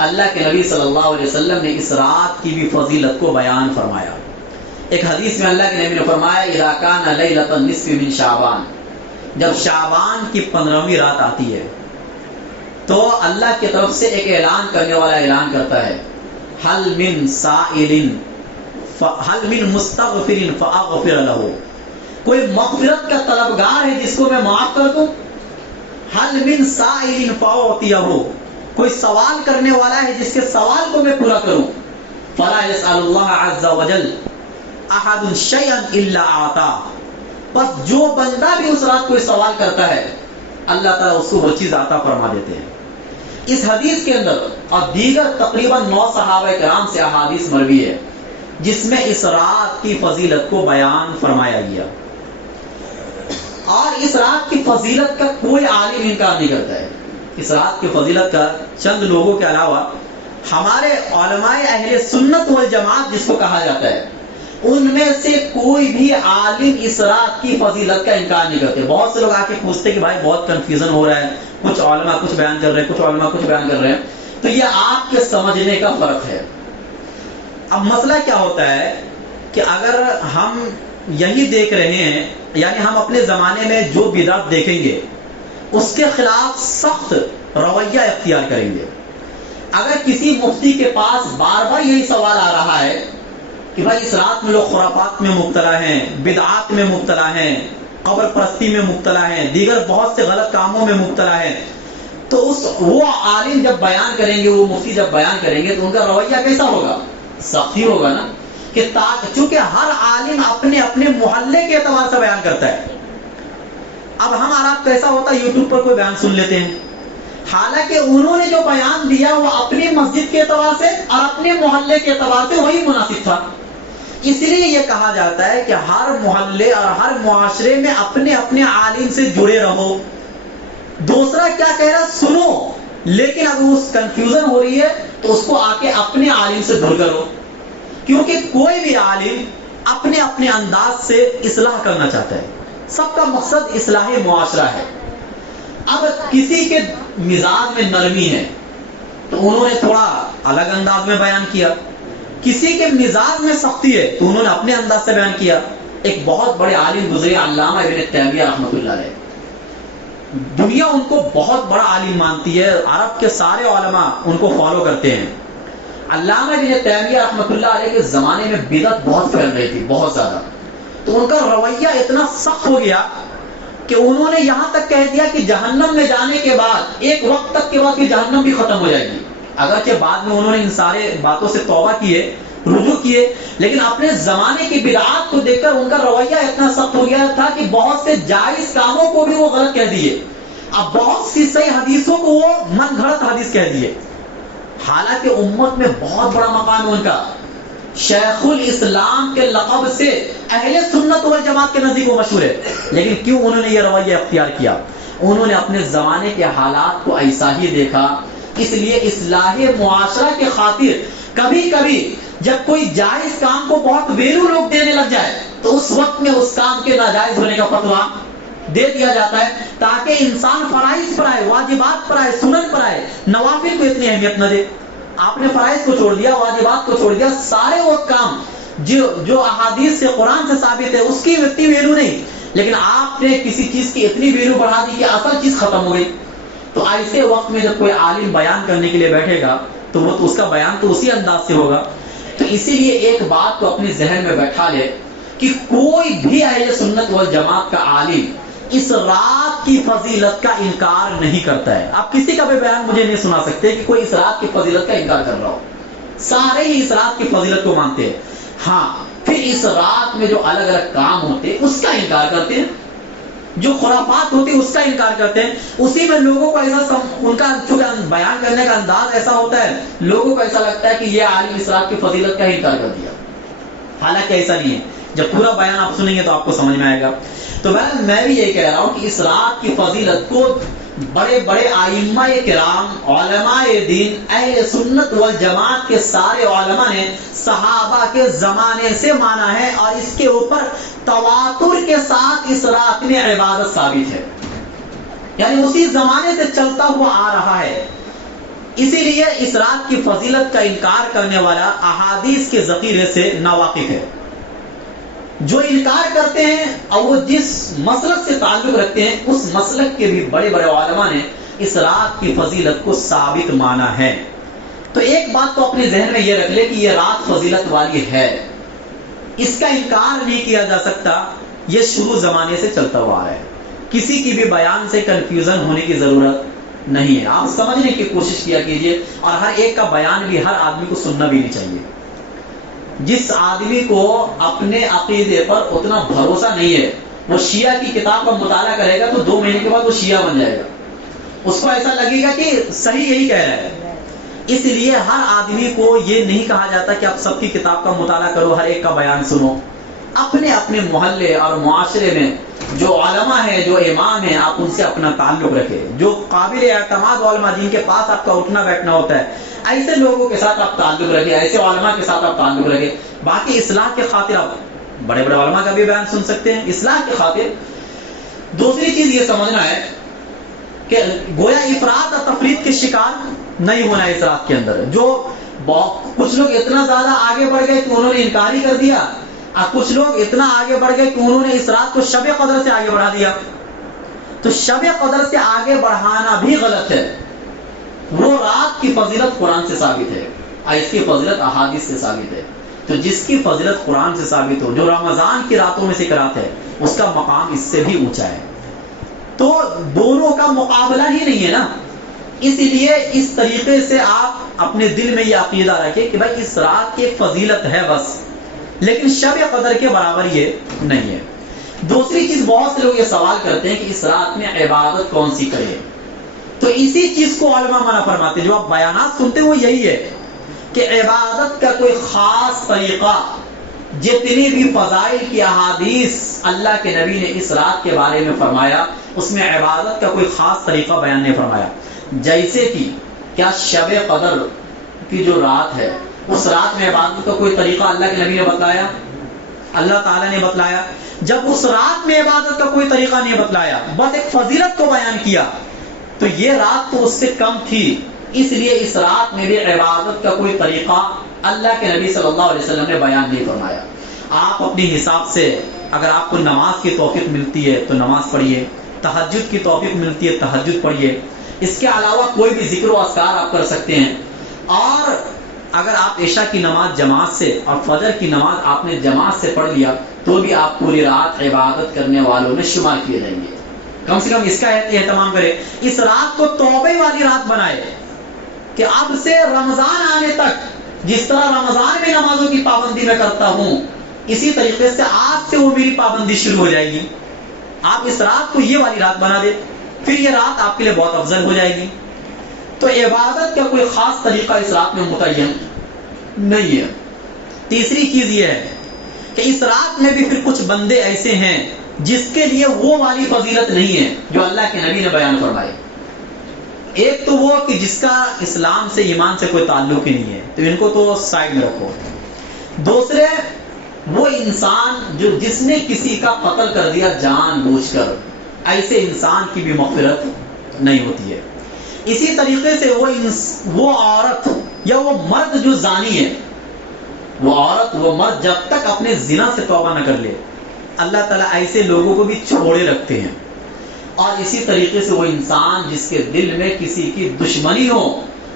اللہ کے نبی صلی اللہ علیہ وسلم نے اس رات کی بھی فضیلت کو بیان فرمایا. ایک حدیث میں اللہ کے نبی نے فرمایا اذا کان لیلۃ النصف من شعبان، جب شعبان کی 15ویں رات آتی ہے تو اللہ کی طرف سے ایک اعلان کرنے والا اعلان کرتا ہے حل من سائل حل من مستغفر فاغفر له، کوئی مغفرت کا طلبگار ہے جس کو میں معاف کر دوں؟ حل من سائل فاعطیہ، کوئی سوال کرنے والا ہے جس کے سوال کو میں پورا کروں؟ فلا يسأل اللہ عز وجل احد شیئا الا اعطاه، بس جو بندہ بھی اس رات کوئی سوال کرتا ہے اللہ تعالیٰ اس کو وہ چیز عطا فرما دیتے ہیں. اس حدیث کے اندر اور دیگر تقریباً 9 صحابہ کرام سے احادیث مروی ہے جس میں اس رات کی فضیلت کو بیان فرمایا گیا. اور اس رات کی فضیلت کا کوئی عالم انکار نہیں کرتا ہے. اس رات کی فضیلت کا چند لوگوں کے علاوہ ہمارے علماء اہل سنت والجماعت جس کو کہا جاتا ہے ان میں سے کوئی بھی عالم اس رات کی فضیلت کا انکار نہیں کرتے. بہت سے لوگ آ کے پوچھتے کہ بھائی بہت کنفیوژن ہو رہا ہے، کچھ علماء کچھ بیان کر رہے ہیں، کچھ علماء کچھ بیان کر رہے ہیں. تو یہ آپ کے سمجھنے کا فرق ہے. اب مسئلہ کیا ہوتا ہے کہ اگر ہم یہی دیکھ رہے ہیں، یعنی ہم اپنے زمانے میں جو بدعت دیکھیں گے اس کے خلاف سخت رویہ اختیار کریں گے. اگر کسی مفتی کے پاس بار بار یہی سوال آ رہا ہے کہ بھائی اس رات میں لوگ خرافات میں مبتلا ہیں، بدعات میں مبتلا ہیں، قبر پرستی میں مبتلا ہیں، دیگر بہت سے غلط کاموں میں مبتلا ہیں، تو وہ عالم جب بیان کریں گے، وہ مفتی جب بیان کریں گے تو ان کا رویہ کیسا ہوگا؟ سختی ہوگا نا، کہ چونکہ ہر عالم اپنے اپنے محلے کے اعتبار سے بیان کرتا ہے۔ اب ہمارا کیسا ہوتا ہے، یوٹیوب پر کوئی بیان سن لیتے ہیں، حالانکہ انہوں نے جو بیان دیا وہ اپنی مسجد کے اعتبار سے اور اپنے محلے کے اعتبار سے وہی مناسب تھا۔ اس لیے یہ کہا جاتا ہے کہ ہر محلے اور ہر معاشرے میں اپنے اپنے عالم سے جڑے رہو، دوسرا کیا کہہ رہا سنو، لیکن اگر اس کنفیوژن ہو رہی ہے تو اس کو آ کے اپنے عالم سے دور کرو، کیونکہ کوئی بھی عالم اپنے اپنے انداز سے اصلاح کرنا چاہتا ہے، سب کا مقصد اصلاح معاشرہ ہے۔ اب کسی کے مزاج میں نرمی ہے تو انہوں نے تھوڑا الگ انداز میں بیان کیا، کسی کے مزاج میں سختی ہے تو انہوں نے اپنے انداز سے بیان کیا۔ ایک بہت بڑے عالم گزرے علامہ ابن تیمیہ رحمۃ اللہ علیہ، دنیا ان کو بہت بڑا عالم مانتی ہے، عرب کے سارے علماء ان کو فالو کرتے ہیں۔ علامہ ابن تیمیہ رحمۃ اللہ علیہ کے زمانے میں بدعت بہت پھیل رہی تھی، بہت زیادہ، تو ان کا رویہ اتنا سخت ہو گیا کہ انہوں نے یہاں تک کہہ دیا کہ جہنم میں جانے کے بعد ایک وقت تک کے بعد یہ جہنم بھی ختم ہو جائے گی۔ اگرچہ بعد میں انہوں نے ان سارے باتوں سے توبہ کیے، رجوع کیے، لیکن اپنے زمانے کی بدعات کو دیکھ کر ان کا رویہ اتنا سخت ہو گیا تھا کہ بہت سے جائز کاموں کو بھی وہ غلط کہہ دیے، اب بہت سی صحیح حدیثوں کو وہ من گھڑت حدیث کہہ دیے، حالانکہ امت میں بہت بڑا مقام ہے ان کا، شیخ الاسلام کے لقب سے اہل سنت والجماعت کے نزدیک وہ مشہور ہے۔ لیکن کیوں انہوں نے یہ رویہ اختیار کیا؟ انہوں نے اپنے زمانے کے حالات کو ایسا ہی دیکھا، اس لیے اصلاح معاشرہ کے خاطر کبھی کبھی جب کوئی جائز کام کو بہت ویلو لوگ دینے لگ جائے تو اس وقت میں اس کام کے ناجائز ہونے کا فتویٰ دے دیا جاتا ہے، تاکہ انسان فرائض پر آئے، واجبات پر آئے، سنن پر آئے، نوافل کو اتنی اہمیت نہ دے۔ آپ نے فرائض کو چھوڑ دیا، واجبات کو چھوڑ دیا، سارے وہ کام جو احادیث سے قرآن سے ثابت ہے اس کی اتنی ویلو نہیں، لیکن آپ نے کسی چیز کی اتنی ویلو بڑھا دی کہ اصل چیز ختم ہو گئی۔ تو ایسے وقت میں جب کوئی عالم بیان کرنے کے لیے بیٹھے گا تو وہ تو اس کا بیان تو اسی انداز سے ہوگا۔ تو اسی لیے ایک بات کو اپنے ذہن میں بیٹھا لے کہ کوئی بھی اہل سنت والجماعت کا عالم اس رات کی فضیلت کا انکار نہیں کرتا ہے۔ آپ کسی کا بھی بیان مجھے نہیں سنا سکتے کہ کوئی اس رات کی فضیلت کا انکار کر رہا ہو، سارے ہی اس رات کی فضیلت کو مانتے ہیں۔ ہاں، پھر اس رات میں جو الگ الگ کام ہوتے ہیں اس کا انکار کرتے ہیں، جو خرافات ہوتی ہے اس کا انکار کرتے ہیں، اسی میں لوگوں کو ایسا ان کا بیان کرنے کا انداز ایسا ہوتا ہے، لوگوں کو ایسا لگتا ہے کہ یہ عالم اس رات کی فضیلت کا انکار کر دیا، حالانکہ ایسا نہیں ہے۔ جب پورا بیان آپ سنیں گے تو آپ کو سمجھ میں آئے گا۔ تو میں بھی یہ کہہ رہا ہوں کہ اس رات کی فضیلت کو بڑے بڑے ائمہ کرام، علماء دین، اہل سنت والجماعت کے سارے علماء نے صحابہ کے زمانے سے مانا ہے، اور اس کے اوپر تواتر کے ساتھ اس رات میں عبادت ثابت ہے، یعنی اسی زمانے سے چلتا ہوا آ رہا ہے۔ اسی لیے اس رات کی فضیلت کا انکار کرنے والا احادیث کے ذخیرے سے ناواقف ہے۔ جو انکار کرتے ہیں اور وہ جس مسلک سے تعلق رکھتے ہیں اس مسلک کے بھی بڑے بڑے علماء نے اس رات کی فضیلت کو ثابت مانا ہے۔ تو ایک بات تو اپنے ذہن میں یہ رکھ لے کہ یہ رات فضیلت والی ہے، اس کا انکار نہیں کیا جا سکتا، یہ شروع زمانے سے چلتا ہوا ہے، کسی کی بھی بیان سے کنفیوژن ہونے کی ضرورت نہیں ہے۔ آپ سمجھنے کی کوشش کیا کیجئے، اور ہر ایک کا بیان بھی ہر آدمی کو سننا بھی نہیں چاہیے۔ جس آدمی کو اپنے عقیدے پر اتنا بھروسہ نہیں ہے، وہ شیعہ کی کتاب کا مطالعہ کرے گا تو 2 مہینے کے بعد وہ شیعہ بن جائے گا، اس کو ایسا لگے گا کہ صحیح یہی کہہ رہا ہے۔ اس لیے ہر آدمی کو یہ نہیں کہا جاتا کہ آپ سب کی کتاب کا مطالعہ کرو، ہر ایک کا بیان سنو۔ اپنے اپنے محلے اور معاشرے میں جو علماء ہیں، جو امام ہیں، آپ ان سے اپنا تعلق رکھیں، جو قابل اعتماد علماء جن کے پاس آپ کا اٹھنا بیٹھنا ہوتا ہے، ایسے لوگوں کے ساتھ آپ تعلق رکھیں، ایسے علماء کے ساتھ آپ تعلق رکھیں۔ باقی اصلاح کے خاطر آپ بڑے بڑے علماء کا بھی بیان سن سکتے ہیں، اصلاح کے خاطر۔ دوسری چیز یہ سمجھنا ہے کہ گویا افراط اور تفریط کے شکار نہیں ہونا ہے اس رات کے اندر۔ جو کچھ لوگ اتنا زیادہ آگے بڑھ گئے کہ انہوں نے انکار ہی کر دیا، اور کچھ لوگ اتنا آگے بڑھ گئے کہ انہوں نے اس رات کو شب قدر سے آگے بڑھا دیا۔ تو شب قدر سے آگے بڑھانا بھی غلط ہے۔ وہ رات کی فضیلت قرآن سے ثابت ہے اور اس کی فضیلت احادیث سے ثابت ہے۔ تو جس کی فضیلت قرآن سے ثابت ہو، جو رمضان کی راتوں میں سے ایک رات ہے، اس کا مقام اس سے بھی اونچا ہے. تو دونوں کا مقابلہ ہی نہیں ہے نا. اس لیے اس طریقے سے آپ اپنے دل میں یہ عقیدہ رکھیں کہ بھائی اس رات کی ایک فضیلت ہے بس، لیکن شب قدر کے برابر یہ نہیں ہے. دوسری چیز، بہت سے لوگ یہ سوال کرتے ہیں کہ اس رات میں عبادت کون سی کرے. تو اسی چیز کو علماء منع فرماتے ہیں. جو آپ بیانات سنتے ہیں وہ یہی ہے کہ عبادت کا کوئی خاص طریقہ، جتنی بھی فضائل کی احادیث اللہ کے نبی نے اس رات کے بارے میں فرمایا، اس میں عبادت کا کوئی خاص طریقہ بیان نہیں فرمایا. جیسے کہ کیا شب قدر کی جو رات ہے، اس رات میں عبادت کا کوئی طریقہ اللہ کے نبی نے بتلایا؟ اللہ تعالیٰ نے بتلایا. جب اس رات میں عبادت کا کوئی طریقہ نہیں بتلایا، بس ایک فضیلت کو بیان کیا، تو یہ رات تو اس سے کم تھی. اس لیے اس رات میں بھی عبادت کا کوئی طریقہ اللہ کے نبی صلی اللہ علیہ وسلم نے بیان نہیں فرمایا. آپ اپنی حساب سے، اگر آپ کو نماز کی توفیق ملتی ہے تو نماز پڑھیے، تہجد کی توفیق ملتی ہے تہجد پڑھیے. اس کے علاوہ کوئی بھی ذکر و اذکار آپ کر سکتے ہیں. اور اگر آپ عشاء کی نماز جماعت سے اور فجر کی نماز آپ نے جماعت سے پڑھ لیا تو بھی آپ پوری رات عبادت کرنے والوں میں شمار کیے جائیں گے. کم سے کم اس کا اہتمام کرے. اس رات کو توبہ والی رات بنائے کہ اب سے رمضان آنے تک جس طرح رمضان میں نمازوں کی پابندی میں کرتا ہوں، اسی طریقے سے آج سے وہ میری پابندی شروع ہو جائے گی. آپ اس رات کو یہ والی رات بنا دے، پھر یہ رات آپ کے لیے بہت افضل ہو جائے گی. تو عبادت کا کوئی خاص طریقہ اس رات میں متعین نہیں ہے. تیسری چیز یہ ہے کہ اس رات میں بھی پھر کچھ بندے ایسے ہیں جس کے لیے وہ والی فضیلت نہیں ہے جو اللہ کے نبی نے بیان فرمائی. ایک تو وہ کہ جس کا اسلام سے، ایمان سے کوئی تعلق ہی نہیں ہے، تو ان کو تو سائڈ میں رکھو. دوسرے وہ انسان جس نے کسی کا قتل کر دیا جان بوجھ کر، ایسے انسان کی بھی مغفرت نہیں ہوتی ہے. اسی طریقے سے وہ عورت یا وہ مرد جو زانی ہے، وہ عورت وہ مرد جب تک اپنے زنا سے توبہ نہ کر لے، اللہ تعالیٰ ایسے لوگوں کو بھی چھوڑے رکھتے ہیں. اور اسی طریقے سے وہ انسان جس کے دل میں کسی کی دشمنی ہو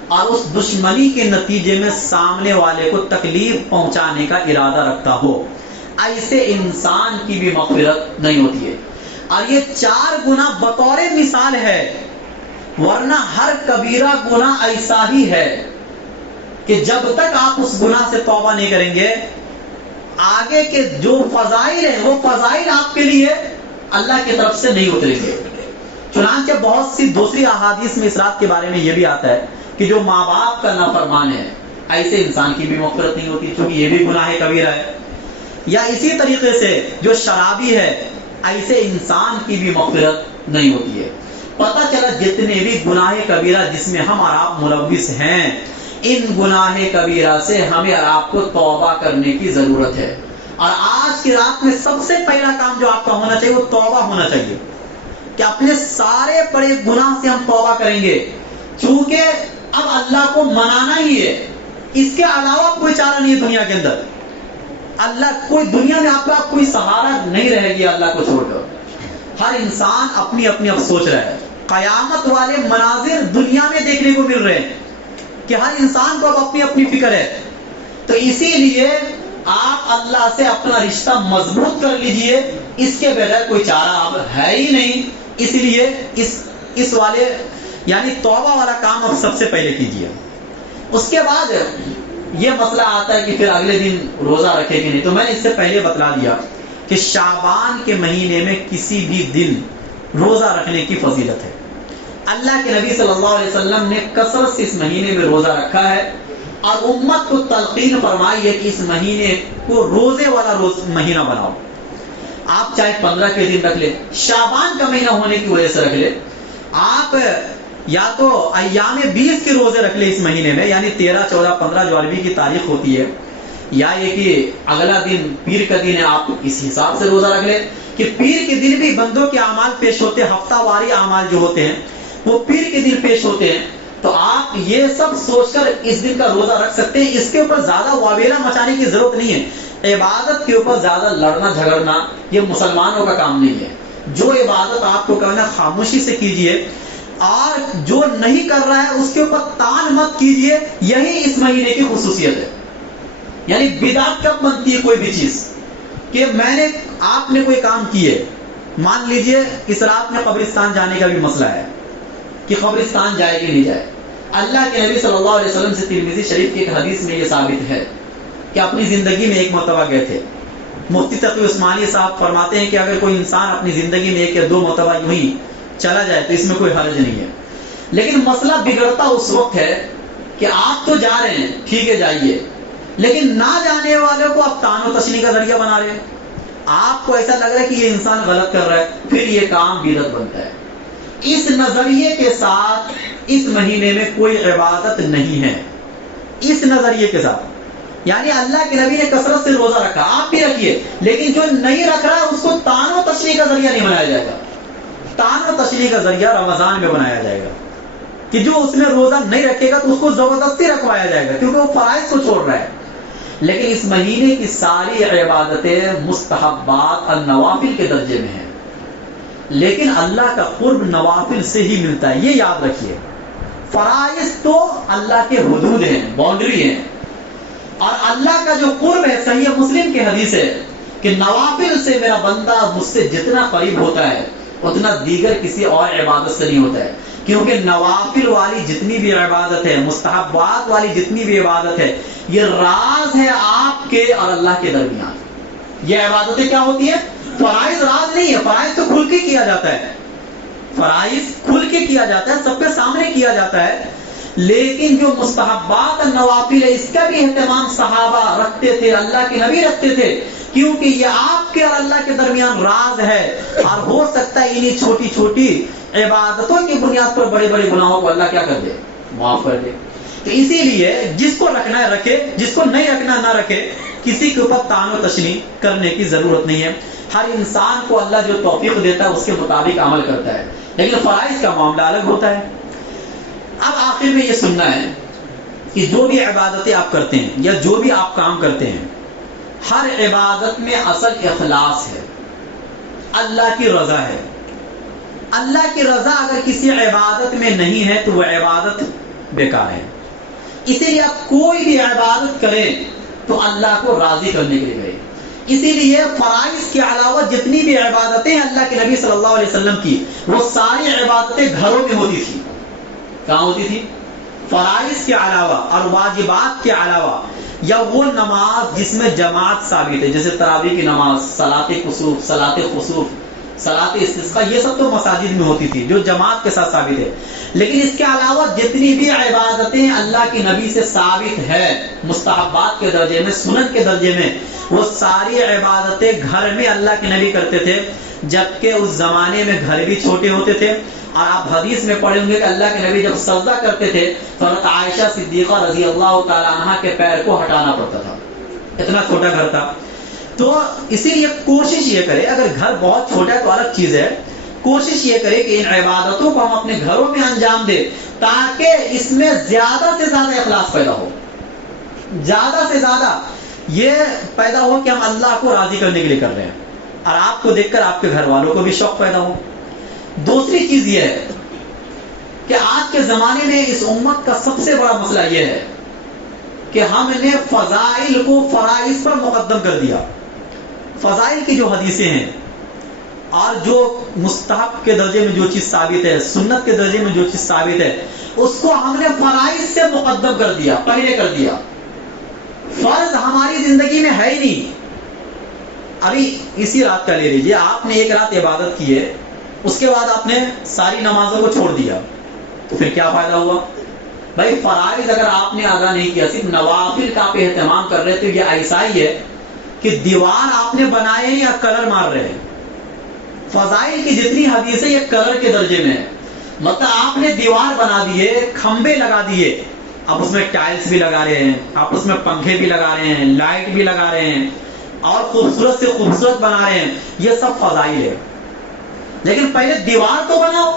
اور اس دشمنی کے نتیجے میں سامنے والے کو تکلیف پہنچانے کا ارادہ رکھتا ہو، ایسے انسان کی بھی مغفرت نہیں ہوتی ہے. اور یہ 4 گناہ بطور مثال ہے، ورنہ ہر کبیرہ گناہ ایسا ہی ہے کہ جب تک آپ اس گناہ سے توبہ نہیں کریں گے، آگے کے جو فضائل ہیں وہ فضائل آپ کے لیے اللہ کی طرف سے نہیں اتریں گے. چنانچہ بہت سی دوسری احادیث میں اس رات کے بارے میں یہ بھی آتا ہے کہ جو ماں باپ کا نافرمان ہے، ایسے انسان کی بھی مغفرت نہیں ہوتی، چونکہ یہ بھی گناہ کبیرہ ہے. یا اسی طریقے سے جو شرابی ہے، ایسے انسان کی بھی مغفرت نہیں ہوتی ہے. پتہ چلا جتنے بھی گناہ کبیرہ جس میں ہم اور آپ ملوث ہیں، ان گناہ کبیرہ سے ہمیں اور آپ کو توبہ کرنے کی ضرورت ہے. اور آج کی رات میں سب سے پہلا کام جو آپ کا ہونا چاہیے وہ توبہ ہونا چاہیے کہ اپنے سارے بڑے گناہ سے ہم توبہ کریں گے، چونکہ اب اللہ کو منانا ہی ہے. اس کے علاوہ کوئی چارہ نہیں ہے دنیا کے اندر. اللہ کوئی دنیا میں آپ کا کوئی سہارا نہیں رہے گی اللہ کو چھوڑ کر. ہر انسان اپنی اپنی اب سوچ رہا ہے. قیامت والے مناظر دنیا میں دیکھنے کو مل رہے ہیں کہ ہر انسان کو اب اپنی اپنی فکر ہے. تو اسی لیے آپ اللہ سے اپنا رشتہ مضبوط کر لیجئے، اس کے بغیر کوئی چارہ اب ہے ہی نہیں. اس لیے اس والے یعنی توبہ والا کام اب سب سے پہلے کیجئے. اس کے بعد یہ مسئلہ آتا ہے کہ پھر اگلے دن روزہ رکھے کہ نہیں. تو میں نے اس سے پہلے بتلا دیا کہ شعبان کے مہینے میں کسی بھی دن روزہ رکھنے کی فضیلت ہے. اللہ کے نبی صلی اللہ علیہ وسلم نے کثرت سے اس مہینے میں روزہ رکھا ہے اور امت کو تلقین فرمائی ہے کہ اس مہینے کو روزے والا مہینہ بناؤ. آپ چاہے 15 کے دن رکھ لیں، شعبان کا مہینہ ہونے کی وجہ سے رکھ لیں. آپ یا تو ایام 20 کے روزے رکھ لیں اس مہینے میں، یعنی 13 14 15 جو عربی کی تاریخ ہوتی ہے، یا یہ کہ اگلا دن پیر کا دن ہے، آپ اس حساب سے روزہ رکھ لیں کہ پیر کے دن بھی بندوں کے اعمال پیش ہوتے ہیں، ہفتہ واری اعمال جو ہوتے ہیں وہ پیر کے دن پیش ہوتے ہیں. تو آپ یہ سب سوچ کر اس دن کا روزہ رکھ سکتے ہیں. اس کے اوپر زیادہ واویلا مچانے کی ضرورت نہیں ہے. عبادت کے اوپر زیادہ لڑنا جھگڑنا یہ مسلمانوں کا کام نہیں ہے. جو عبادت آپ کو کرنا خاموشی سے کیجئے، اور جو نہیں کر رہا ہے اس کے اوپر تان مت کیجئے. یہی اس مہینے کی خصوصیت ہے. یعنی بدعت کب بنتی ہے کوئی بھی چیز؟ کہ آپ نے کوئی کام کیے، مان لیجئے اس رات میں قبرستان جانے کا بھی مسئلہ ہے کہ قبرستان جائے کہ نہیں جائے. اللہ کے نبی صلی اللہ علیہ وسلم سے ترمذی شریف کی ایک حدیث میں یہ ثابت ہے کہ اپنی زندگی میں ایک مرتبہ گئے تھے. مفتی تقی عثمانی صاحب فرماتے ہیں کہ اگر کوئی انسان اپنی زندگی میں 1 یا 2 مرتبہ یوں ہی چلا جائے تو اس میں کوئی حرج نہیں ہے. لیکن مسئلہ بگڑتا اس وقت ہے کہ آپ تو جا رہے ہیں، ٹھیک ہے جائیے، لیکن نہ جانے والوں کو آپ طعن و تشنیع کا ذریعہ بنا رہے ہیں. آپ کو ایسا لگ رہا ہے کہ یہ انسان غلط کر رہا ہے، پھر یہ کام بدعت بنتا ہے. اس نظریے کے ساتھ اس مہینے میں کوئی عبادت نہیں ہے. اس نظریے کے ساتھ یعنی اللہ کے نبی نے کثرت سے روزہ رکھا، آپ بھی رکھیے، لیکن جو نہیں رکھ رہا ہے اس کو طعن و تشنیع کا ذریعہ نہیں بنایا جائے گا. طعن و تشنیع کا ذریعہ رمضان میں بنایا جائے گا کہ جو اس میں روزہ نہیں رکھے گا تو اس کو زبردستی رکھوایا جائے گا کیونکہ وہ فرائض کو چھوڑ رہا ہے. لیکن اس مہینے کی ساری عبادتیں مستحبات النوافل کے درجے میں ہیں، لیکن اللہ کا قرب نوافل سے ہی ملتا ہے، یہ یاد رکھیے. فرائض تو اللہ کے حدود ہیں، باؤنڈری ہیں، اور اللہ کا جو قرب ہے، صحیح مسلم کی حدیث ہے کہ نوافل سے میرا بندہ مجھ سے جتنا قریب ہوتا ہے اتنا دیگر کسی اور عبادت سے نہیں ہوتا ہے. کیونکہ نوافل والی جتنی بھی عبادت ہے، مستحبات والی جتنی بھی عبادت ہے، یہ راز ہے آپ کے اور اللہ کے درمیان. یہ عبادتیں کیا ہوتی ہیں؟ فرائض راز نہیں ہے، فرائض تو کھل کے کیا جاتا ہے، فرائض کھل کے کیا جاتا ہے، سب کے سامنے کیا جاتا ہے. لیکن جو مستحبات النوافل ہے اس کا بھی اہتمام صحابہ رکھتے تھے، اللہ کے نبی رکھتے تھے، کیونکہ یہ آپ کے اور اللہ کے درمیان راز ہے. اور ہو سکتا ہے انہیں چھوٹی چھوٹی عبادتوں کی بنیاد پر بڑے بڑے گناہوں کو اللہ کیا کر دے؟ معاف کر دے. تو اسی لیے جس کو رکھنا ہے رکھے، جس کو نہیں رکھنا نہ رکھے. کسی کے اوپر طعن و تشنیع کرنے کی ضرورت نہیں ہے. ہر انسان کو اللہ جو توفیق دیتا ہے اس کے مطابق عمل کرتا ہے، لیکن فرائض کا معاملہ الگ ہوتا ہے. اب آخر میں یہ سننا ہے کہ جو بھی عبادتیں آپ کرتے ہیں یا جو بھی آپ کام کرتے ہیں، ہر عبادت میں اصل اخلاص ہے، اللہ کی رضا ہے. اللہ کی رضا اگر کسی عبادت میں نہیں ہے تو وہ عبادت بیکار ہے. اسی لیے آپ کوئی بھی عبادت کریں تو اللہ کو راضی کرنے کے لیے کریں. اسی لیے فرائض کے علاوہ جتنی بھی عبادتیں اللہ کے نبی صلی اللہ علیہ وسلم کی، وہ ساری عبادتیں گھروں میں ہوتی تھی. کہاں ہوتی تھی؟ فرائض کے علاوہ اور واجبات کے علاوہ، یا وہ نماز جس میں جماعت ثابت ہے، جیسے تراویح کی نماز، صلاۃ کسوف، صلاۃ خسوف، صلاۃ استسقاء، یہ سب تو مساجد میں ہوتی تھی جو جماعت کے ساتھ ثابت ہے. لیکن اس کے علاوہ جتنی بھی عبادتیں اللہ کے نبی سے ثابت ہے مستحبات کے درجے میں، سنن کے درجے میں، وہ ساری عبادتیں گھر میں اللہ کے نبی کرتے تھے. جبکہ اس زمانے میں گھر بھی چھوٹے ہوتے تھے. اور آپ حدیث میں پڑھیں گے کہ اللہ کے نبی جب سجدہ کرتے تھے تو حضرت عائشہ صدیقہ رضی اللہ تعالی عنہا کے پیر کو ہٹانا پڑتا تھا، اتنا چھوٹا گھر تھا. تو اسی لیے کوشش یہ کرے، اگر گھر بہت چھوٹا ہے تو الگ چیز ہے، کوشش یہ کرے کہ ان عبادتوں کو ہم اپنے گھروں میں انجام دیں تاکہ اس میں زیادہ سے زیادہ اخلاص پیدا ہو، زیادہ سے زیادہ یہ پیدا ہو کہ ہم اللہ کو راضی کرنے کے لیے کر رہے ہیں، اور آپ کو دیکھ کر آپ کے گھر والوں کو بھی شوق پیدا ہو. دوسری چیز یہ ہے کہ آج کے زمانے میں اس امت کا سب سے بڑا مسئلہ یہ ہے کہ ہم نے فضائل کو فرائض پر مقدم کر دیا. فضائل کی جو حدیثیں ہیں اور جو مستحب کے درجے میں جو چیز ثابت ہے، سنت کے درجے میں جو چیز ثابت ہے، اس کو ہم نے فرائض سے مقدم کر دیا، پہلے کر دیا. فرض ہماری زندگی میں ہے ہی نہیں. ابھی اسی رات کا لے لیجیے، آپ نے ایک رات عبادت کی ہے، اس کے بعد آپ نے ساری نمازوں کو چھوڑ دیا، تو پھر کیا فائدہ ہوا؟ بھائی فرائض اگر آپ نے ادا نہیں کیا، صرف نوافل کا آپ اہتمام کر رہے تو یہ ایسا ہی ہے کہ دیوار آپ نے بنائے ہیں یا کلر مار رہے ہیں. فضائل کی جتنی حدیثیں یہ کلر کے درجے میں ہے. مطلب آپ نے دیوار بنا دیے، کھمبے لگا دیے، اب اس میں ٹائلز بھی لگا رہے ہیں، آپ اس میں پنکھے بھی لگا رہے ہیں، لائٹ بھی لگا رہے ہیں، اور خوبصورت سے خوبصورت بنا رہے ہیں. یہ سب فضائل ہے. لیکن پہلے دیوار تو بناؤ،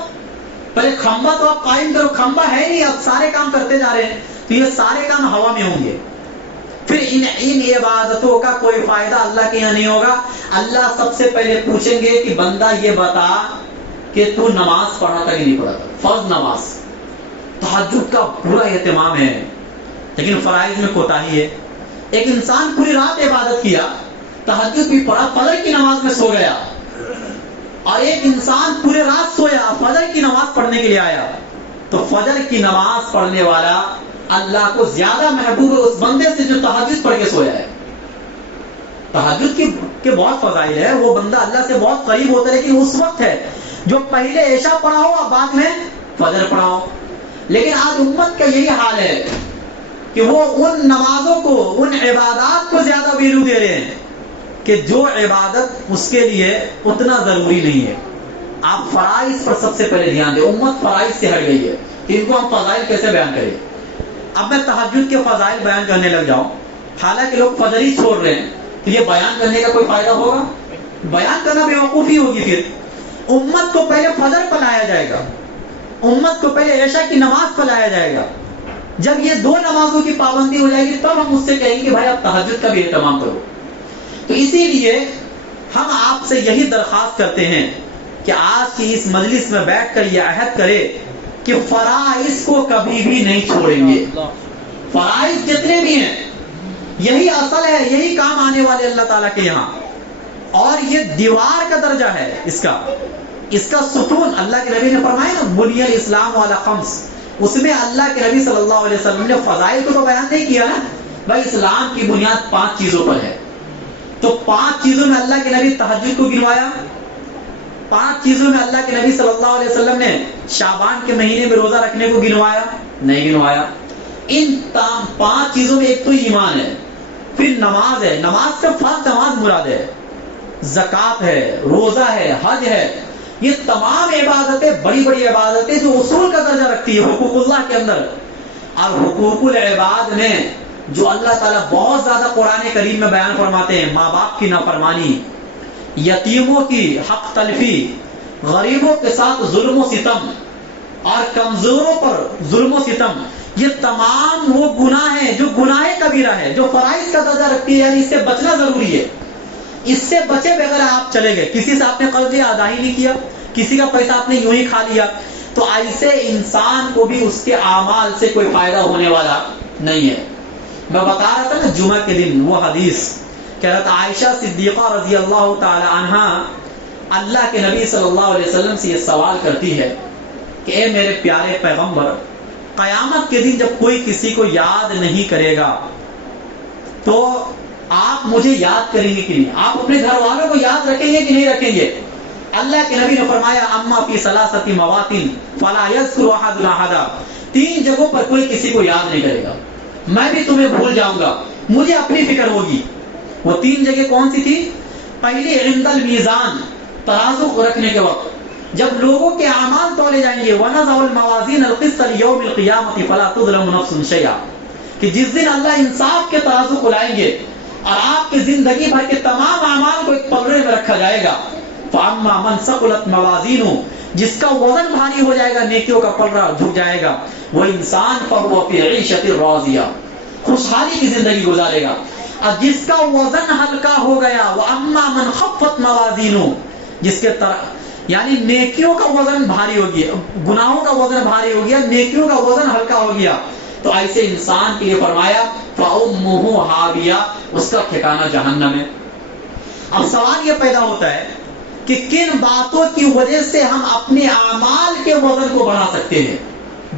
پہلے کھمبا تو آپ قائم کرو. کھمبا ہے نہیں، اب سارے کام کرتے جا رہے ہیں تو یہ سارے کام ہوا میں ہوں گے. پھر ان عبادتوں کا کوئی فائدہ اللہ کے یہاں نہیں ہوگا. اللہ سب سے پہلے پوچھیں گے کہ بندہ یہ بتا کہ تو نماز پڑھا تھا کہ نہیں پڑھا تھا. فرض نماز، تہجد کا پورا اہتمام ہے، لیکن فرائض میں کوتاہی ہے. ایک انسان پوری رات عبادت کیا، تہجد بھی پڑھا، فجر کی نماز میں سو گیا، اور ایک انسان پورے رات سویا، فجر کی نماز پڑھنے کے لیے آیا، تو فجر کی نماز پڑھنے والا اللہ کو زیادہ محبوب ہے اس بندے سے جو تہجد پڑھ کے سویا ہے۔ تہجد کے بہت فضائل ہے، وہ بندہ اللہ سے بہت قریب ہوتا ہے، لیکن اس وقت ہے جو پہلے عشاء پڑھا ہو اور بعد میں فجر پڑھا ہو۔ لیکن آج امت کا یہی حال ہے کہ وہ ان نمازوں کو، ان عبادات کو زیادہ ویلو دے رہے ہیں کہ جو عبادت اس کے لیے اتنا ضروری نہیں ہے۔ آپ فرائض پر سب سے پہلے دھیان دیں، امت فرائض سے ہٹ گئی ہے، ان کو ہم فضائل کیسے بیان کریں۔ اب میں تہجد کے فضائل بیان کرنے لگ جاؤں، حالانکہ لوگ فجر ہی چھوڑ رہے ہیں، تو یہ بیان کرنے کا کوئی فائدہ ہوگا؟ بیان کرنا بیوقوفی ہوگی۔ پھر امت کو پہلے فجر پڑھایا جائے گا، امت کو پہلے عشاء کی نماز پڑھایا جائے گا۔ جب یہ دو نمازوں کی پابندی ہو جائے گی تب ہم اس سے کہیں گے بھائی آپ تہجد کا بھی اہتمام کرو۔ تو اسی لیے ہم آپ سے یہی درخواست کرتے ہیں کہ آج کی اس مجلس میں بیٹھ کر یہ عہد کرے کہ فرائض کو کبھی بھی نہیں چھوڑیں گے۔ فرائض جتنے بھی ہیں یہی اصل ہے، یہی کام آنے والے اللہ تعالیٰ کے یہاں، اور یہ دیوار کا درجہ ہے اس کا ستون۔ اللہ کے نبی نے فرمایا نا بنی الاسلام علی خمس، اس میں اللہ کے نبی صلی اللہ علیہ وسلم نے فضائل کو تو بیان نہیں کیا نا، بھائی اسلام کی بنیاد 5 چیزوں پر ہے، تو 5 چیزوں میں اللہ کے نبی تہجد کو گنوایا، 5 چیزوں میں اللہ کے نبی صلی اللہ علیہ وسلم نے شعبان کے مہینے میں روزہ رکھنے کو گنوایا نہیں گنوایا۔ ان 5 چیزوں میں ایک تو ایمان ہے، پھر نماز ہے، نماز سے فرض نماز مراد ہے، زکوٰۃ ہے، روزہ ہے، حج ہے، یہ تمام عبادتیں بڑی بڑی عبادتیں جو اصول کا درجہ رکھتی ہے حقوق اللہ کے اندر۔ اور حقوق العباد میں جو اللہ تعالیٰ بہت زیادہ قرآن کریم میں بیان فرماتے ہیں، ماں باپ کی نافرمانی، یتیموں کی حق تلفی، غریبوں کے ساتھ ظلم و ستم، اور کمزوروں پر ظلم و ستم، یہ تمام وہ گناہ ہیں جو گناہ کبیرہ ہے، جو فرائض کا درجہ رکھتی ہے، یعنی اس سے بچنا ضروری ہے۔ اس سے بچے بغیر آپ چلے گئے، کسی سے آپ نے قرض ادا ہی نہیں کیا، کسی کا پیسہ آپ نے یوں ہی کھا لیا، تو ایسے انسان کو بھی اس کے اعمال سے کوئی فائدہ ہونے والا نہیں ہے۔ میں بتا رہا تھا نا جمعہ کے دن وہ حدیث کہ حضرت عائشہ صدیقہ رضی اللہ تعالی عنہا اللہ کے نبی صلی اللہ علیہ وسلم سے یہ سوال کرتی ہے کہ اے میرے پیارے پیغمبر، قیامت کے دن جب کوئی کسی کو یاد نہیں کرے گا تو آپ مجھے یاد کریں گے کہ نہیں؟ آپ اپنے گھر والوں کو یاد رکھیں گے کہ نہیں رکھیں گے؟ اللہ کے نبی نے فرمایا اما فی ثلاثۃ مواطن فلا یذکر احد احدا، 3 جگہوں پر کوئی کسی کو یاد نہیں کرے گا، میں بھی تمہیں بھول جاؤں گا، مجھے اپنی فکر ہوگی۔ وہ 3 جگہ کون سی تھی؟ پہلی عند المیزان، ترازو رکھنے کے وقت جب لوگوں کے اعمال تولے جائیں گے، وَنَضَعُ الْمَوَازِينَ الْقِسْطَ لِيَوْمِ الْقِيَامَةِ فَلَا تُظْلَمُ نَفْسٌ شَيْئًا، کہ جس دن اللہ انصاف کے ترازو کو لائیں گے اور آپ کی زندگی بھر کے تمام اعمال کو ایک پلڑے میں رکھا جائے گا، فَأَمَّا مَنْ ثَقُلَتْ مَوَازِينُهُ، جس کا وزن بھاری ہو جائے گا، نیکیوں کا پلڑا جھک جائے گا، وہ انسان فَهُوَ فِي عِيشَةٍ رَاضِيَةٍ، خوشحالی کی زندگی گزارے گا۔ اور جس کا وزن ہلکا ہو گیا، وَأَمَّا مَنْ خَفَّتْ مَوَازِينُهُ، جس کے یعنی نیکیوں کا وزن بھاری ہو گیا، گناہوں کا وزن بھاری ہو گیا، نیکیوں کا وزن ہلکا ہو گیا، تو ایسے انسان کے لیے فرمایا فَأُمُّهُ حَاوِيَةٌ، اس کا ٹھکانہ جہنم ہے۔ اب سوال یہ پیدا ہوتا ہے کہ کن باتوں کی وجہ سے ہم اپنے اعمال کے وزن کو بڑھا سکتے ہیں؟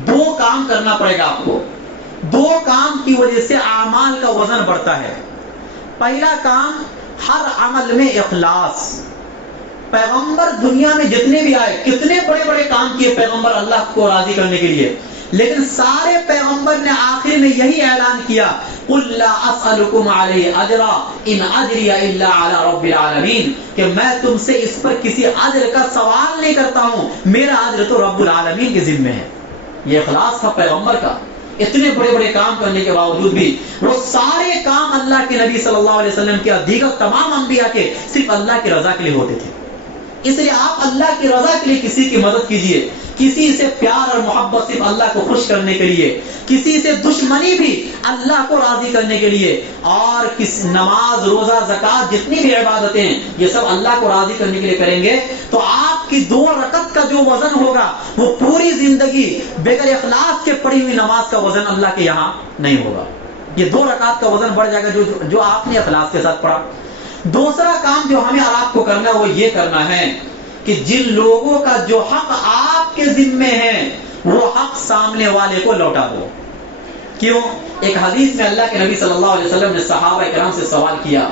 2 کام کرنا پڑے گا آپ کو، 2 کام کی وجہ سے اعمال کا وزن بڑھتا ہے۔ پہلا کام، ہر عمل میں اخلاص۔ پیغمبر دنیا میں جتنے بھی آئے، کتنے بڑے بڑے کام کیے پیغمبر اللہ کو راضی کرنے کے لیے، لیکن سارے پیغمبر نے آخر میں یہی اعلان کیا قُلْ لَا أَسْأَلُكُمْ عَلَيْهِ أَجْرًا إِنْ أَجْرِيَ إِلَّا عَلَى رَبِّ الْعَالَمِينَ، کہ میں تم سے اس پر کسی اجر کا سوال نہیں کرتا ہوں، میرا اجر تو رب العالمین کے ذمہ ہے۔ یہ اخلاص تھا پیغمبر کا۔ اتنے بڑے بڑے کام کرنے کے باوجود بھی وہ سارے کام اللہ کے نبی صلی اللہ علیہ وسلم کے، دیگر تمام انبیاء کے، صرف اللہ کی رضا کے لیے ہوتے تھے۔ اس لیے آپ اللہ کی رضا کے لیے کسی کی مدد کیجئے، کسی سے پیار اور محبت صرف اللہ کو خوش کرنے کے لیے، کسی سے دشمنی بھی اللہ کو راضی کرنے کے لیے، اور نماز، روزہ، زکوٰۃ، جتنی بھی عبادتیں ہیں یہ سب اللہ کو راضی کرنے کے لیے کریں گے، تو آپ کی 2 رکعت کا جو وزن ہوگا وہ پوری زندگی بغیر اخلاص کے پڑھی ہوئی نماز کا وزن اللہ کے یہاں نہیں ہوگا۔ یہ 2 رکعت کا وزن بڑھ جائے گا جو آپ نے اخلاص کے ساتھ پڑھا۔ دوسرا کام جو ہمیں اور آپ کو کرنا ہے وہ یہ کرنا ہے کہ جن لوگوں کا جو حق آپ کے ذمے ہے وہ حق سامنے والے کو لوٹا دو۔ کیوں؟ ایک حدیث میں اللہ کے نبی صلی اللہ علیہ وسلم نے صحابہ کرام سے سوال کیا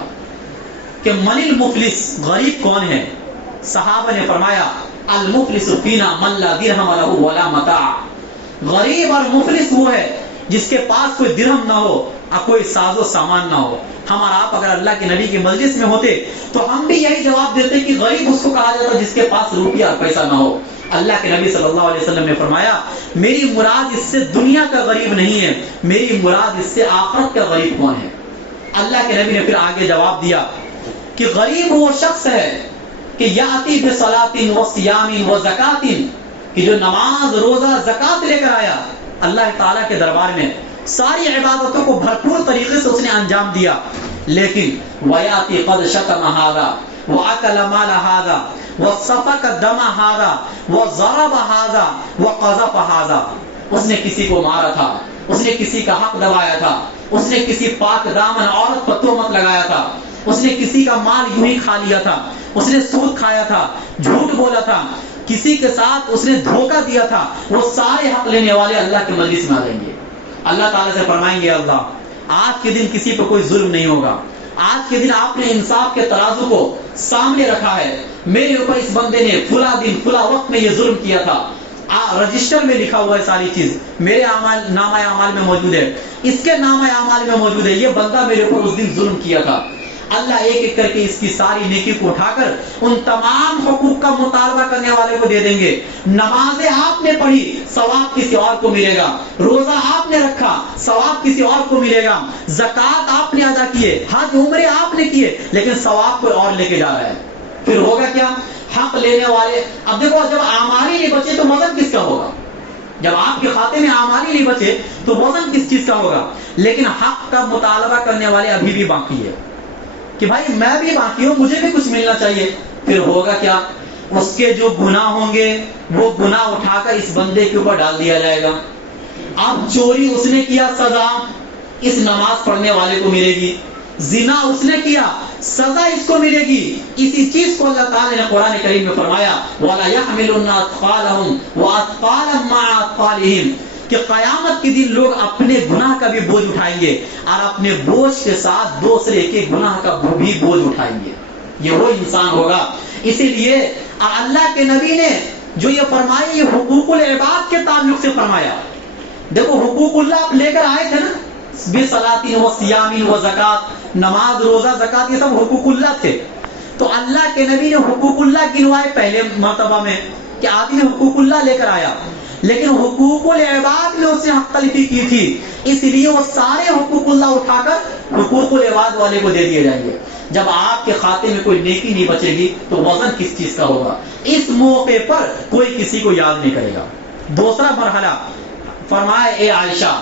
کہ من المفلس، غریب کون ہے؟ صحابہ نے فرمایا المفلس فینا من لا درہم لہ ولا متاع، غریب اور مفلس وہ ہے جس کے پاس کوئی درہم نہ ہو اور کوئی ساز و سامان نہ ہو۔ ہم اور آپ اگر اللہ کے نبی کی مجلس میں ہوتے تو ہم بھی یہی جواب دیتے کہ غریب اس کو کہا جاتا جس کے پاس روپیہ اور پیسہ نہ ہو۔ اللہ کے نبی صلی اللہ علیہ وسلم نے فرمایا میری مراد اس سے دنیا کا غریب نہیں ہے، میری مراد اس سے آخرت کا غریب کون ہے؟ اللہ کے نبی نے پھر آگے جواب دیا کہ غریب وہ شخص ہے کہ یاتی بصلاۃ و صیام و زکات، کہ جو نماز، روزہ، زکات لے کر آیا اللہ تعالیٰ کے دربار میں، ساری عبادتوں کو بھرپور طریقے سے اس نے انجام دیا، لیکن ویاتی قد شتم ھذا واکل مال ھذا وسفک دم ھذا وضرب ھذا وقذف ھذا، اس نے کسی کو مارا تھا، اس نے کسی کا حق دبایا تھا، اس نے کسی پاک دامن عورت پر تہمت لگایا تھا، اس نے کسی کا مال یوں ہی کھا لیا تھا، اس نے سود کھایا تھا، جھوٹ بولا تھا، کسی کے ساتھ اس نے دھوکہ دیا تھا، وہ سارے حق لینے والے اللہ کے مجلس میں آ جائیں گے۔ اللہ تعالیٰ سے فرمائیں گے اللہ آج کے دن کسی پہ کوئی ظلم نہیں ہوگا، آج کے دن آپ نے انصاف کے ترازو کو سامنے رکھا ہے، میرے اوپر اس بندے نے فلاں دن فلاں وقت میں یہ ظلم کیا تھا، رجسٹر میں لکھا ہوا ہے، ساری چیز میرے نامہ اعمال میں موجود ہے، اس کے نامہ اعمال میں موجود ہے، یہ بندہ میرے اوپر اس دن ظلم کیا تھا۔ اللہ ایک ایک کر کے اس کی ساری نیکی کو اٹھا کر ان تمام حقوق کا مطالبہ کرنے والے کو دے دیں گے۔ نمازیں آپ نے پڑھی، ثواب کسی اور کو ملے گا، روزہ آپ نے رکھا، ثواب کسی اور کو ملے گا، زکوٰۃ آپ نے ادا کیے، حج عمرے آپ نے کیے، لیکن ثواب کوئی اور لے کے جا رہا ہے۔ پھر ہوگا کیا؟ حق لینے والے، اب دیکھو جب اعمال ہی نہیں بچے تو وزن کس کا ہوگا؟ جب آپ کے کھاتے میں اعمال ہی نہیں بچے تو وزن کس چیز کا ہوگا؟ لیکن حق کا مطالبہ کرنے والے ابھی بھی باقی ہے کہ بھائی میں بھی باقی ہوں، مجھے بھی کچھ ملنا چاہیے۔ پھر ہوگا کیا؟ اس کے جو گناہ ہوں گے وہ گناہ اٹھا کر اس بندے کے اوپر ڈال دیا جائے گا۔ اب چوری اس نے کیا، سزا اس نماز پڑھنے والے کو ملے گی، زنا اس نے کیا، سزا اس کو ملے گی۔ اسی چیز کو اللہ تعالی نے قرآن کریم میں فرمایا وَلَا يَحْمِلُنَّ أَثْقَالَهُمْ وَأَثْقَالًا مَعَ أَثْقَالِهِمْ، کہ قیامت کے دن لوگ اپنے گناہ کا بھی بوجھ اٹھائیں گے اور اپنے بوجھ کے ساتھ دوسرے کے گناہ کا بھی بوجھ اٹھائیں گے۔ یہ وہ انسان ہوگا۔ اسی لیے اللہ کے نبی نے جو یہ فرمایا یہ حقوق العباد کے تعلق سے فرمایا۔ دیکھو حقوق اللہ آپ لے کر آئے تھے نا، بصلاۃ و صیام و زکات، نماز، روزہ، زکات، یہ سب حقوق اللہ تھے۔ تو اللہ کے نبی نے حقوق اللہ گنوائے پہلے مرتبہ میں کہ آدمی حقوق اللہ لے کر آیا، لیکن حقوق العباد میں اس نے حق تلفی کی تھی، اس لیے وہ سارے حقوق اللہ اٹھا کر حقوق العباد والے کو دے دیے جائیں گے۔ جب آپ کے کھاتے میں کوئی نیکی نہیں بچے گی تو وزن کس چیز کا ہوگا؟ اس موقع پر کوئی کسی کو یاد نہیں کرے گا۔ دوسرا مرحلہ فرمایا اے عائشہ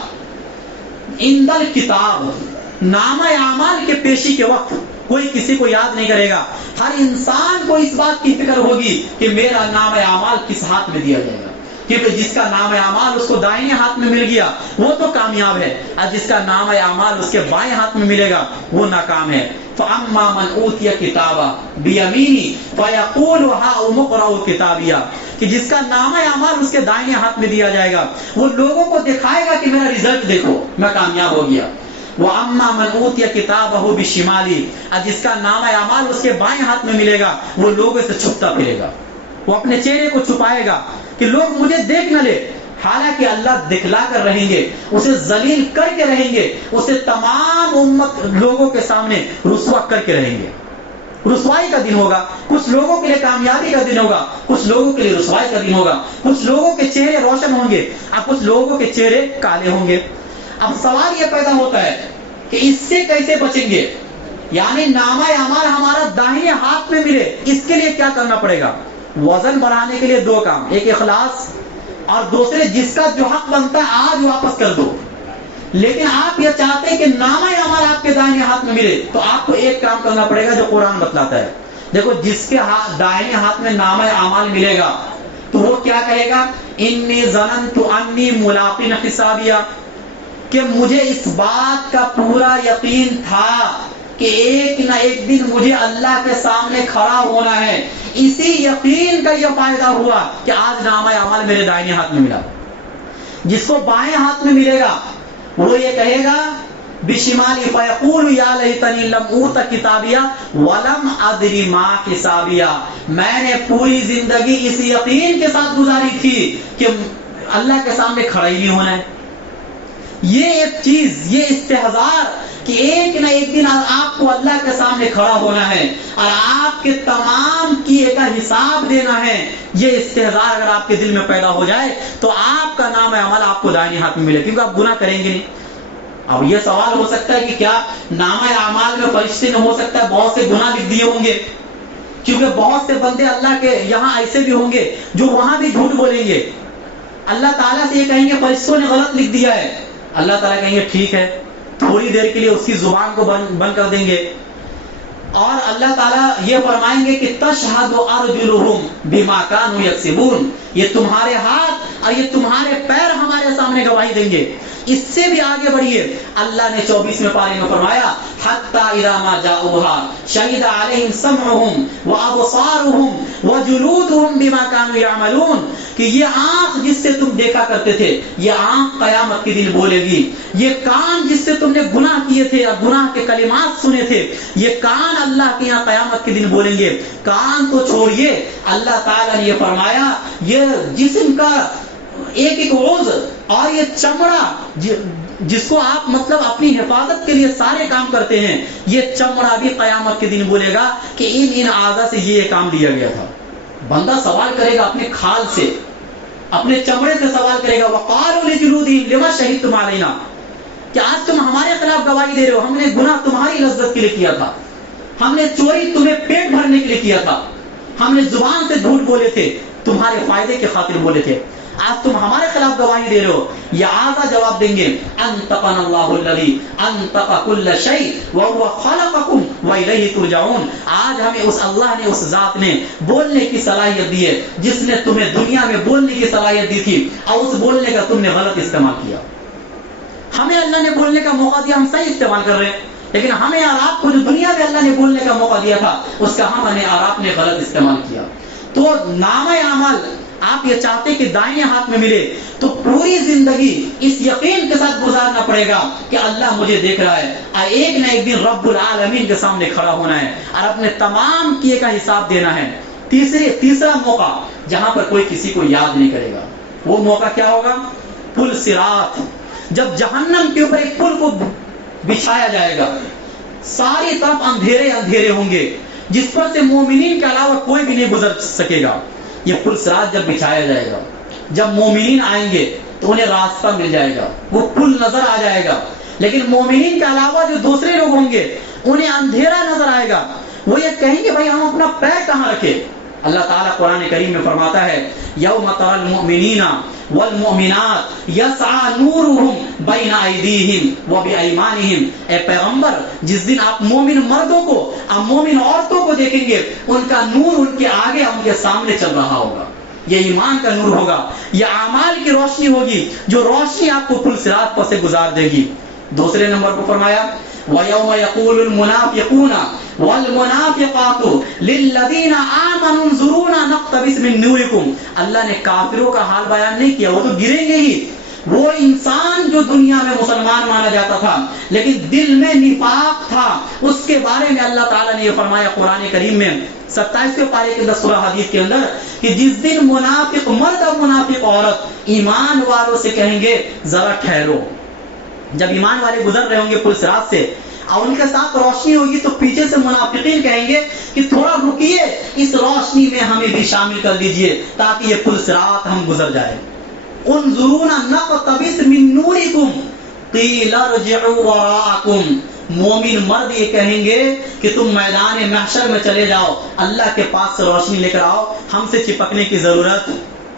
اندل کتاب، نامہ اعمال کے پیشی کے وقت کوئی کسی کو یاد نہیں کرے گا، ہر انسان کو اس بات کی فکر ہوگی کہ میرا نامہ اعمال کس ہاتھ میں دیا جائے گا، کیونکہ جس کا نام اعمال اس کو دائیں ہاتھ میں مل گیا وہ تو کامیاب ہے، اور جس کا نام اعمال اس کے بائیں ہاتھ میں ملے گا وہ ناکام ہے۔ فَأَمَّا مَنْ أُوتِيَ كِتَابَهُ بِيَمِينِهِ فَيَقُولُ هَاؤُمُ اقْرَءُوا كِتَابِيَهْ، کہ جس کا نام اعمال اس کے دائیں ہاتھ میں دیا جائے گا وہ لوگوں کو دکھائے گا کہ میرا رزلٹ دیکھو میں کامیاب ہو گیا۔ وَأَمَّا مَنْ أُوتِيَ كِتَابَهُ بِشِمَالِهِ، اور جس کا نام اعمال اس کے بائیں ہاتھ میں ملے گا وہ لوگوں سے چھپتا پھرے گا، وہ اپنے چہرے کو چھپائے گا کہ لوگ مجھے دیکھ نہ لے، حالانکہ اللہ دکھلا کر رہیں گے، اسے ذلیل کر کے رہیں گے، اسے تمام امت لوگوں کے سامنے رسوا کر کے رہیں گے۔ رسوائی کا دن ہوگا، کچھ لوگوں کے لیے کامیابی کا دن ہوگا، کچھ لوگوں کے لیے رسوائی کا دن ہوگا، کچھ لوگوں کے چہرے روشن ہوں گے اور کچھ لوگوں کے چہرے کالے ہوں گے۔ اب سوال یہ پیدا ہوتا ہے کہ اس سے کیسے بچیں گے؟ یعنی نامہ اعمال ہمارا داہنے ہاتھ میں ملے، اس کے لیے کیا کرنا پڑے گا؟ وزن بڑھانے کے لیے دو کام، ایک اخلاص اور دوسرے جس کا جو حق بنتا ہے آج واپس کر دو۔ لیکن آپ یہ چاہتے ہیں کہ نامہ اعمال آپ کے دائیں ہاتھ میں ملے تو آپ کو ایک کام کرنا پڑے گا جو قرآن بتلاتا ہے۔ دیکھو جس کے دائیں ہاتھ میں نامہ اعمال ملے گا تو وہ کیا کہے گا؟ انی ظننت انی ملاق حسابیہ، کہ مجھے اس بات کا پورا یقین تھا کہ ایک نہ ایک دن مجھے اللہ کے سامنے کھڑا ہونا ہے، اسی یقین کا یہ فائدہ ہوا کہ آج نامہ اعمال میرے دائیں ہاتھ میں ملا۔ جس کو بائیں ہاتھ میں ملے گا وہ یہ کہے گا بشمالی فیقول یا لیتنی لم اوت کتابیہ ولم ادری ما حسابیہ، میں نے پوری زندگی اس یقین کے ساتھ گزاری تھی کہ اللہ کے سامنے کھڑا ہی نہیں ہونا ہے۔ یہ ایک چیز، یہ استحضار کہ ایک نہ ایک دن آپ کو اللہ کے سامنے کھڑا ہونا ہے اور آپ کے تمام کیے کا حساب دینا ہے، یہ استحضار اگر آپ کے دل میں پیدا ہو جائے تو آپ کا نام عمل آپ کو دائیں ہاتھ میں ملے، کیونکہ آپ گناہ کریں گے نہیں۔ اب یہ سوال ہو سکتا ہے کہ کیا نامہ اعمال میں فرشتے نے ہو سکتا ہے بہت سے گناہ لکھ دیے ہوں گے، کیونکہ بہت سے بندے اللہ کے یہاں ایسے بھی ہوں گے جو وہاں بھی جھوٹ بولیں گے، اللہ تعالیٰ سے یہ کہیں گے فرشتوں نے غلط لکھ دیا ہے، اللہ تعالیٰ کہیں گے ٹھیک ہے، تھوڑی دیر کے لیے اس کی زبان کو بند کر دیں گے، اور اللہ تعالیٰ یہ فرمائیں گے کہ تشہد ارجلہم بما کانوا یکسبون، یہ تمہارے ہاتھ اور یہ تمہارے پیر ہمارے سامنے گواہی دیں گے۔ اس سے بھی آگے بڑھیے، اللہ نے 24ویں پارے میں فرمایا حتی اذا ما جاؤوها شہد علیہم سمعہم وابصارہم وجلودہم بما کانوا یعملون، کہ یہ آنکھ جس سے تم دیکھا کرتے تھے یہ آنکھ قیامت کے دن بولے گی، یہ کان جس سے تم نے گناہ کیے تھے اور گناہ کے کلمات سنے تھے یہ کان اللہ کے یہاں قیامت کے دن بولیں گے۔ کان تو چھوڑیے، اللہ تعالیٰ نے یہ فرمایا یہ جسم کا ایک ایک عضو اور یہ چمڑا جس کو آپ مطلب اپنی حفاظت کے لیے سارے کام کرتے ہیں، یہ چمڑا بھی قیامت کے دن بولے گا کہ ان اعضاء سے یہ کام دیا گیا تھا۔ بندہ سوال کرے گا اپنے کھال سے، اپنے چمڑے سے سوال کرے گا وقالوا لجلودہم لما شہدتم علینا، کہ آج تم ہمارے خلاف گواہی دے رہے ہو، ہم نے گناہ تمہاری لذت کے لیے کیا تھا، ہم نے چوری تمہیں پیٹ بھرنے کے لیے کیا تھا، ہم نے زبان سے جھوٹ بولے تھے تمہارے فائدے کے خاطر بولے تھے، آج تم ہمارے خلاف گواہی دے رہے ہو۔ یہ اعضاء جواب دیں گے انطقنا اللہ الذی انطق کل شیء وهو خلقکم والیہ ترجعون، آج ہمیں اس اللہ نے، اس ذات نے بولنے کی صلاحیت دی ہے جس نے تمہیں دنیا میں بولنے کی صلاحیت دی تھی اور اس بولنے کا تم نے غلط استعمال کیا۔ ہمیں اللہ نے بولنے کا موقع دیا، ہم صحیح استعمال کر رہے ہیں، لیکن ہمیں اور آپ کو جو دنیا میں اللہ نے بولنے کا موقع دیا تھا اس کا ہم نے اور آپ نے غلط استعمال کیا۔ تو نامہ اعمال آپ یہ چاہتے کہ دائیں ہاتھ میں ملے تو پوری زندگی اس یقین کے ساتھ گزارنا پڑے گا کہ اللہ مجھے دیکھ رہا ہے اور ایک نہ ایک دن رب العالمین کے سامنے کھڑا ہونا ہے اور اپنے تمام کیے کا حساب دینا ہے۔ تیسرا موقع جہاں پر کوئی کسی کو یاد نہیں کرے گا، وہ موقع کیا ہوگا؟ پل صراط، جب جہنم کے اوپر ایک پل کو بچھایا جائے گا، ساری طرف اندھیرے اندھیرے ہوں گے جس پر سے مومنین کے علاوہ کوئی بھی نہیں گزر سکے گا۔ یہ پل صراط جب بچھایا جائے گا، جب مومنین آئیں گے تو انہیں راستہ مل جائے گا، وہ پل نظر آ جائے گا، لیکن مومنین کے علاوہ جو دوسرے لوگ ہوں گے انہیں اندھیرا نظر آئے گا، وہ یہ کہیں گے بھائی ہم اپنا پیر کہاں رکھے؟ اللہ تعالیٰ قرآن کریم میں فرماتا ہے یوم تری المؤمنین والمؤمنات یسعی نورہم بین ایدیہم وبایمانہم، اے پیغمبر جس دن آپ مومن مردوں کو اور مومن عورتوں کو دیکھیں گے ان کا نور ان کے آگے ان کے سامنے چل رہا ہوگا، یہ ایمان کا نور ہوگا، یہ اعمال کی روشنی ہوگی جو روشنی آپ کو پل صراط پر سے گزار دے گی۔ دوسرے نمبر پر فرمایا وَيَوْمَ يَقُولُ الْمُنَافِقُونَ وَالْمُنَافِقَاتُ لِلَّذِينَ آمَنُوا انظُرُونَا نَقْتَبِسْ مِن نُورِكُمْ، اللہ نے کافروں کا حال بیان نہیں کیا، وہ تو گریں گے ہی، وہ انسان جو دنیا میں مسلمان مانا جاتا تھا لیکن دل میں نفاق تھا، اس کے بارے میں اللہ تعالیٰ نے یہ فرمایا قرآن کریم میں 27ویں پارے کے 10 سورہ حدیث کے اندر کہ جس دن منافق مرد اور منافق عورت ایمان والوں سے کہیں گے ذرا ٹھہرو، جب ایمان والے گزر رہے ہوں گے پل صراط سے اور ان کے ساتھ روشنی ہوگی تو پیچھے سے منافقین کہیں گے کہ تھوڑا رکیے، اس روشنی میں ہمیں بھی شامل کر لیجئے تاکہ یہ پل صراط ہم گزر جائیں۔ انظرونا نقتبس من نورکم قیل ارجعوا وراءکم، مومن مرد یہ کہیں گے کہ تم میدان محشر میں چلے جاؤ، اللہ کے پاس سے روشنی لے کر آؤ، ہم سے چپکنے کی ضرورت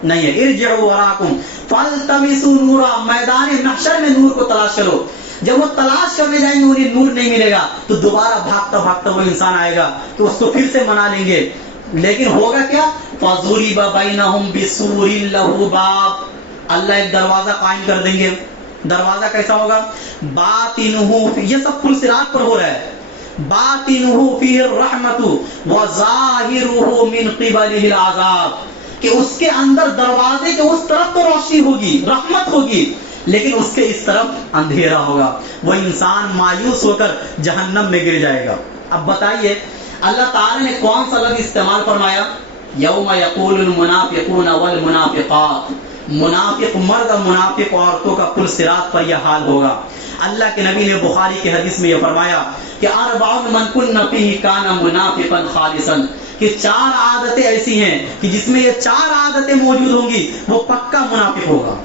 نہیں ہے۔ ارجعوا وراءکم فالتمسوا نورا، میدان محشر میں نور کو تلاش کرو، جب وہ تلاش کرنے جائیں گے انہیں نور نہیں ملے گا تو دوبارہ بھاگتا بھاگتا وہ انسان آئے گا تو اس کو پھر سے منا لیں گے، لیکن ہوگا کیا؟ فَضُرِبَ بَيْنَهُمْ بِسُورٍ لَهُ بَابٌ، اللہ ایک دروازہ قائم کر دیں گے، دروازہ کیسا ہوگا؟ باطنہ، یہ سب پل صراط پر ہو رہا ہے، باطنہ فیہ الرحمۃ وظاہرہ من قبلہ العذاب، کہ اس کے اندر دروازے کے اس طرف تو روشنی ہوگی، رحمت ہوگی، لیکن اس کے اس طرف اندھیرا ہوگا، وہ انسان مایوس ہو کر جہنم میں گر جائے گا۔ اب بتائیے اللہ تعالی نے کون سا لفظ استعمال فرمایا؟ یوم یقول المنافقون والمنافقات، منافق مرد اور منافق عورتوں کا پل صراط پر یہ حال ہوگا۔ اللہ کے نبی نے بخاری کی حدیث میں یہ فرمایا کہ اربع من کن فیہ کان منافقا خالصا، کہ 4 عادتیں ایسی ہیں کہ جس میں یہ 4 عادتیں موجود ہوں گی وہ پکا منافق ہوگا۔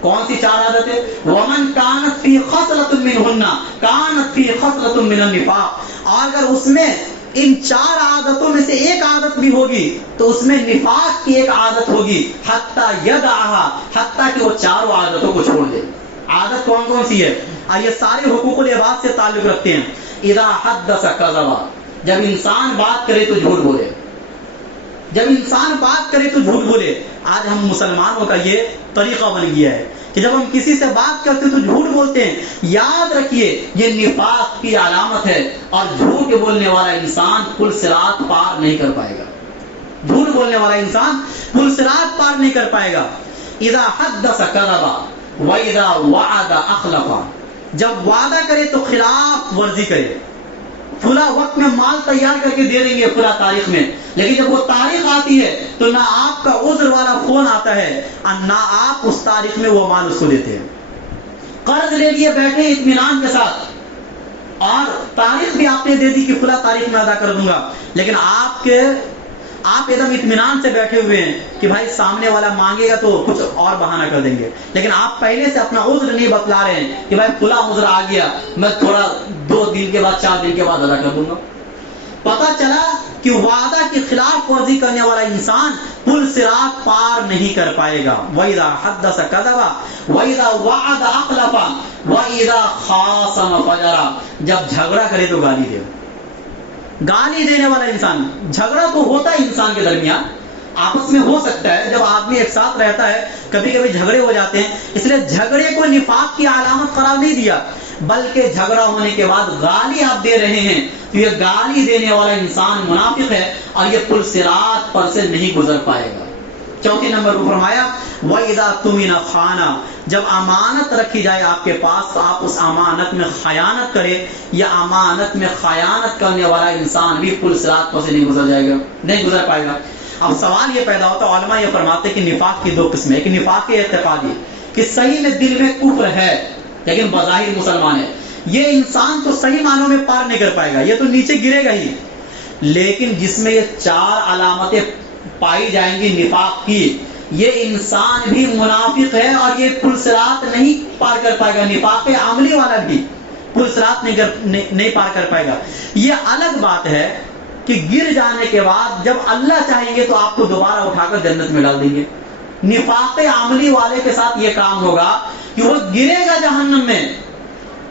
کون سی 4 عادتیں؟ ومن کانت فی خصلۃ منہن کانت فی خصلۃ من النفاق، اور اگر اس میں ان 4 عادتوں میں سے ایک عادت بھی ہوگی تو اس میں نفاق کی ایک عادت ہوگی، حتی یدعہا، حتی کہ وہ 4 عادتوں کو چھوڑ دے۔ عادت کون کون سی ہے؟ اور یہ سارے حقوق العباد سے تعلق رکھتے ہیں۔ اذا حدث کذب، جب انسان بات کرے تو جھوٹ بولے، جب انسان بات کرے تو جھوٹ بولے۔ آج ہم مسلمانوں کا یہ طریقہ بن گیا ہے کہ جب ہم کسی سے بات کرتے ہیں تو جھوٹ بولتے ہیں۔ یاد رکھیے یہ نفاق کی علامت ہے، اور جھوٹ بولنے والا انسان پل صراط پار نہیں کر پائے گا، جھوٹ بولنے والا انسان پل صراط پار نہیں کر پائے گا۔ اذا حدث کذب واذا وعد اخلف، جب وعدہ کرے تو خلاف ورزی کرے، فلاں وقت میں مال تیار کر کے دے دیں گے فلاں تاریخ میں، لیکن جب وہ تاریخ آتی ہے تو نہ آپ کا عذر والا فون آتا ہے اور نہ آپ اس تاریخ میں وہ مال اس کو دیتے ہیں۔ قرض لے لیے بیٹھے اطمینان کے ساتھ، اور تاریخ بھی آپ نے دے دی کہ فلاں تاریخ میں ادا کر دوں گا، لیکن آپ ایک دم اطمینان سے بیٹھے ہوئے ہیں کہ بھائی سامنے والا مانگے گا تو کچھ اور بہانہ کر دیں گے، لیکن آپ پہلے سے اپنا عذر نہیں بتلا رہے ہیں کہ بھائی فلاں عذر آ گیا، میں تھوڑا 2 دن کے بعد 4 دن کے بعد ادا کر دوں گا۔ پتہ چلا کہ وعدہ کی خلاف ورزی کرنے والا انسان پل صراط پار نہیں کر پائے گا۔ وَإِذَا حَدَّثَ كَذَبَ وَإِذَا وَعَدَ أَخْلَفَ وَإِذَا خَاصَمَ فَجَرَ، جب جھگڑا کرے تو گالی دے، گالی دینے والا انسان۔ جھگڑا تو ہوتا ہے انسان کے درمیان، آپس میں ہو سکتا ہے، جب آدمی ایک ساتھ رہتا ہے کبھی کبھی جھگڑے ہو جاتے ہیں، اس لیے جھگڑے کو نفاق کی علامت قرار نہیں دیا، بلکہ جھگڑا ہونے کے بعد گالی آپ دے رہے ہیں تو یہ گالی دینے والا انسان منافق ہے، اور یہ پل صراط پر سے نہیں گزر پائے گا۔ چوتھی نمبر کو فرمایا وَإِذَا تُمِنَ خَانَ، جب امانت رکھی جائے آپ کے پاس تو آپ اس امانت میں خیانت کریں، یا امانت میں خیانت کرنے والا انسان بھی پل صراط پر سے نہیں گزر جائے گا، نہیں گزر پائے گا۔ اب سوال یہ پیدا ہوتا ہے، علماء یہ فرماتے ہیں کہ نفاق کی 2 قسمیں، ایک نفاق اعتقادی کہ صحیح میں دل میں کفر ہے لیکن بظاہر مسلمان ہے، یہ انسان تو صحیح معنوں میں پار نہیں کر پائے گا، یہ تو نیچے گرے گا ہی، لیکن جس میں یہ 4 علامتیں پائی جائیں گی نفاق کی، یہ انسان بھی منافق ہے اور یہ پل صراط نہیں پار کر پائے گا۔ نفاق عملی والا بھی پل صراط نہیں پار کر پائے گا۔ یہ الگ بات ہے کہ گر جانے کے بعد جب اللہ چاہیں گے تو آپ کو دوبارہ اٹھا کر جنت میں ڈال دیں گے۔ نفاق عملی والے کے ساتھ یہ کام ہوگا کہ وہ گرے گا جہنم میں،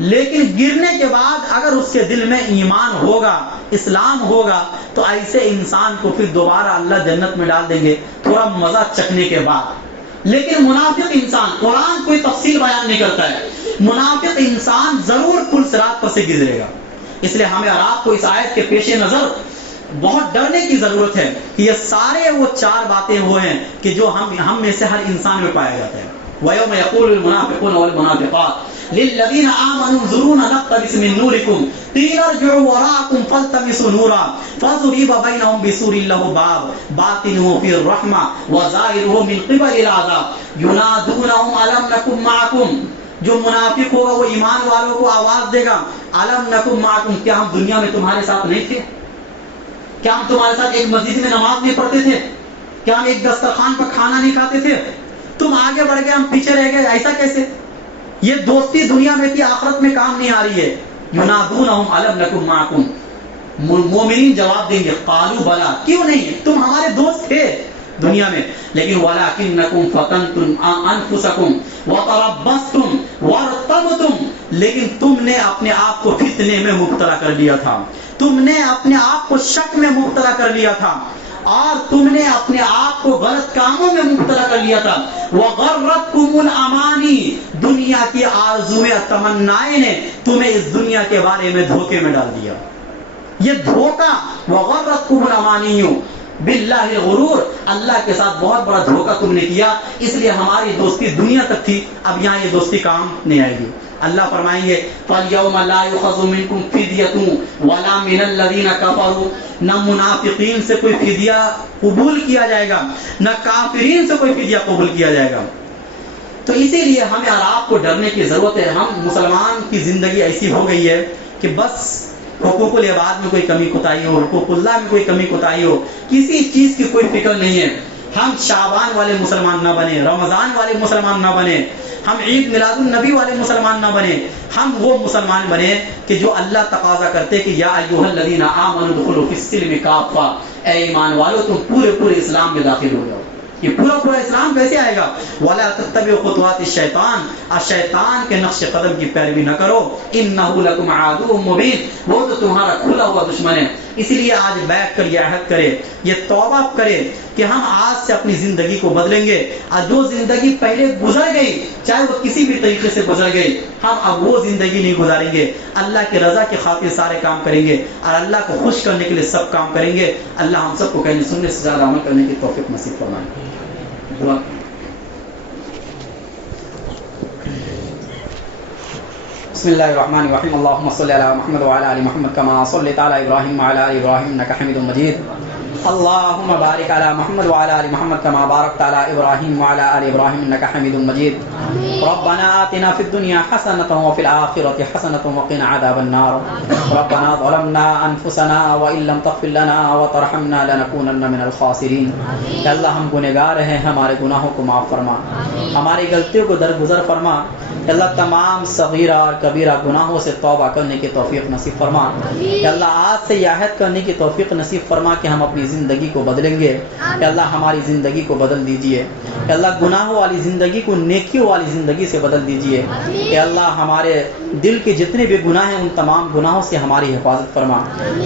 لیکن گرنے کے بعد اگر اس کے دل میں ایمان ہوگا، اسلام ہوگا، تو ایسے انسان کو پھر دوبارہ اللہ جنت میں ڈال دیں گے تھوڑا مزہ چکھنے کے بعد۔ لیکن منافق انسان، قرآن کوئی تفصیل بیان نہیں کرتا ہے، منافق انسان ضرور پل صراط پر سے گزرے گا۔ اس لیے ہمیں اور آپ کو اس آیت کے پیش نظر بہت ڈرنے کی ضرورت ہے کہ یہ سارے وہ 4 باتیں وہ ہیں کہ جو ہم میں سے ہر انسان میں پایا جاتا ہے۔ وَيَوْمَ يَقُولُ الْمُنَافِقُونَ وَالْمُنَافِقَاتُ لِلَّذِينَ آمَنُوا انظُرُونَا نَقْتَبِسْ مِن نُورِكُمْ قِيلَ ارْجِعُوا وَرَاءَكُمْ فَالْتَمِسُوا نُورًا فَضُرِبَ بَيْنَهُم بِسُورٍ لَهُ بَابٌ بَاطِنُهُ فِيهِ الرَّحْمَةُ وَظَاهِرُهُ مِن قِبَلِ الْعَذَابِ يُنَادُونَهُمْ أَلَمْ نَكُن مَّعَكُمْ، جو منافق ہوگا وہ ایمان والوں کو آواز دے گا، أَلَمْ نَكُن مَّعَكُمْ، کیا ہم دنیا میں تمہارے ساتھ نہیں تھے؟ کیا ہم تمہارے ساتھ ایک مسجد میں نماز نہیں پڑھتے تھے؟ کیا ہم ایک دسترخوان پر کھانا نہیں کھاتے تھے؟ تم آگے بڑھ گئے، ہم پیچھے رہ گئے، ایسا کیسے؟ یہ دوستی دنیا میں تھی، آخرت میں کام نہیں آ رہی ہے۔ ینادونہم الم نکن معکم، مومنین جواب دیں گے قالوا بلا، کیوں نہیں، تم ہمارے دوست تھے دنیا میں، لیکن ولکنکم فتنتم انفسکم وتربصتم وارتبتم، لیکن تم نے اپنے آپ کو فتنے میں مبتلا کر لیا تھا، تم نے اپنے آپ کو شک میں مبتلا کر لیا تھا، اور تم نے اپنے آپ کو غلط کاموں میں مبتلا کر لیا تھا. وغرتکم الامانی، دنیا کی آرزویں تمنائیں نے تمہیں اس دنیا کے بارے میں دھوکے میں ڈال دیا. یہ دھوکا، وغرتکم الامانی باللہ الغرور، اللہ کے ساتھ بہت بڑا دھوکا تم نے کیا، اس لیے ہماری دوستی دنیا تک تھی، اب یہاں یہ دوستی کام نہیں آئے گی. اللہ فرمائیں گے فَالْيَوْمَ لَا يُؤْخَذُ مِنْكُمْ فِدْيَةٌ وَلَا مِنَ الَّذِينَ كَفَرُوا، نہ منافقین سے کوئی فدیہ قبول کیا جائے گا، نہ کافرین سے کوئی فدیہ قبول کیا جائے گا. تو اسی لیے ہمیں اور آپ کو ڈرنے کی ضرورت ہے. ہم مسلمان کی زندگی ایسی ہو گئی ہے کہ بس حقوق العباد میں کوئی کمی کوتاہی ہو، حقوق اللہ میں کوئی کمی کوتاہی ہو، کسی چیز کی کوئی فکر نہیں ہے. ہم شعبان والے مسلمان نہ بنے، رمضان والے مسلمان نہ بنے، ہم عید میلاد النبی والے مسلمان نہ بنے. ہم وہ مسلمان بنے کہ جو اللہ تقاضا کرتے کہ یا ایھا الذین آمنوا ادخلوا فی السلم کافہ، اے ایمان والو تم پورے اسلام میں داخل ہو جاؤ. یہ پورا اسلام کیسے آئے گا؟ وَلَا تَتَّبِعُوا خُطُوَاتِ الشَّيْطَانِ، اور شیطان کے نقش قدم کی پیروی نہ کرو. إِنَّهُ لَكُمْ عَدُوٌّ مُبِينٌ، وہ تو تمہارا کھلا ہوا دشمن ہے. اسی لیے آج بیٹھ کر یہ عہد کرے، یہ توبہ کرے کہ ہم آج سے اپنی زندگی کو بدلیں گے، اور جو زندگی پہلے گزر گئی چاہے وہ کسی بھی طریقے سے گزر گئی، ہم اب وہ زندگی نہیں گزاریں گے. اللہ کی رضا کی خاطر سارے کام کریں گے اور اللہ کو خوش کرنے کے لیے سب کام کریں گے. اللہ ہم سب کو کہنے سننے سے زیادہ عمل کرنے کی توفیق نصیب فرمائے. بسم اللہ الرحمن الرحیم. اللهم صل علی محمد وعلى ال محمد كما صليت على ابراہیم وعلى ال ابراہیم انك حمید مجید. اللهم بارک علی محمد وعلى ال محمد كما باركت على ابراہیم وعلى ال ابراہیم انك حمید مجید. ربنا آتنا في الدنيا حسنة وفي الآخرة حسنة وقنا عذاب النار. ربنا ظلمنا أنفسنا وإن لم تغفر لنا وترحمنا لنكونن من الخاسرين. کہ اللہ ہم گنہگار ہیں، ہمارے گناہوں کو معاف فرما، ہماری غلطیوں کو درگزر فرما. کہ اللہ تمام صغیرہ اور کبیرہ گناہوں سے توبہ کرنے کی توفیق نصیب فرما. کہ اللہ آج سے یہ عہد کرنے کی توفیق نصیب فرما کہ ہم اپنی زندگی کو بدلیں گے. کہ اللہ ہماری زندگی کو بدل دیجئے. کہ اللہ گناہوں والی زندگی کو نیکیوں والی زندگی سے بدل دیجئے. کہ اللہ ہمارے دل کے جتنے بھی گناہ ہیں ان تمام گناہوں سے ہماری حفاظت فرما،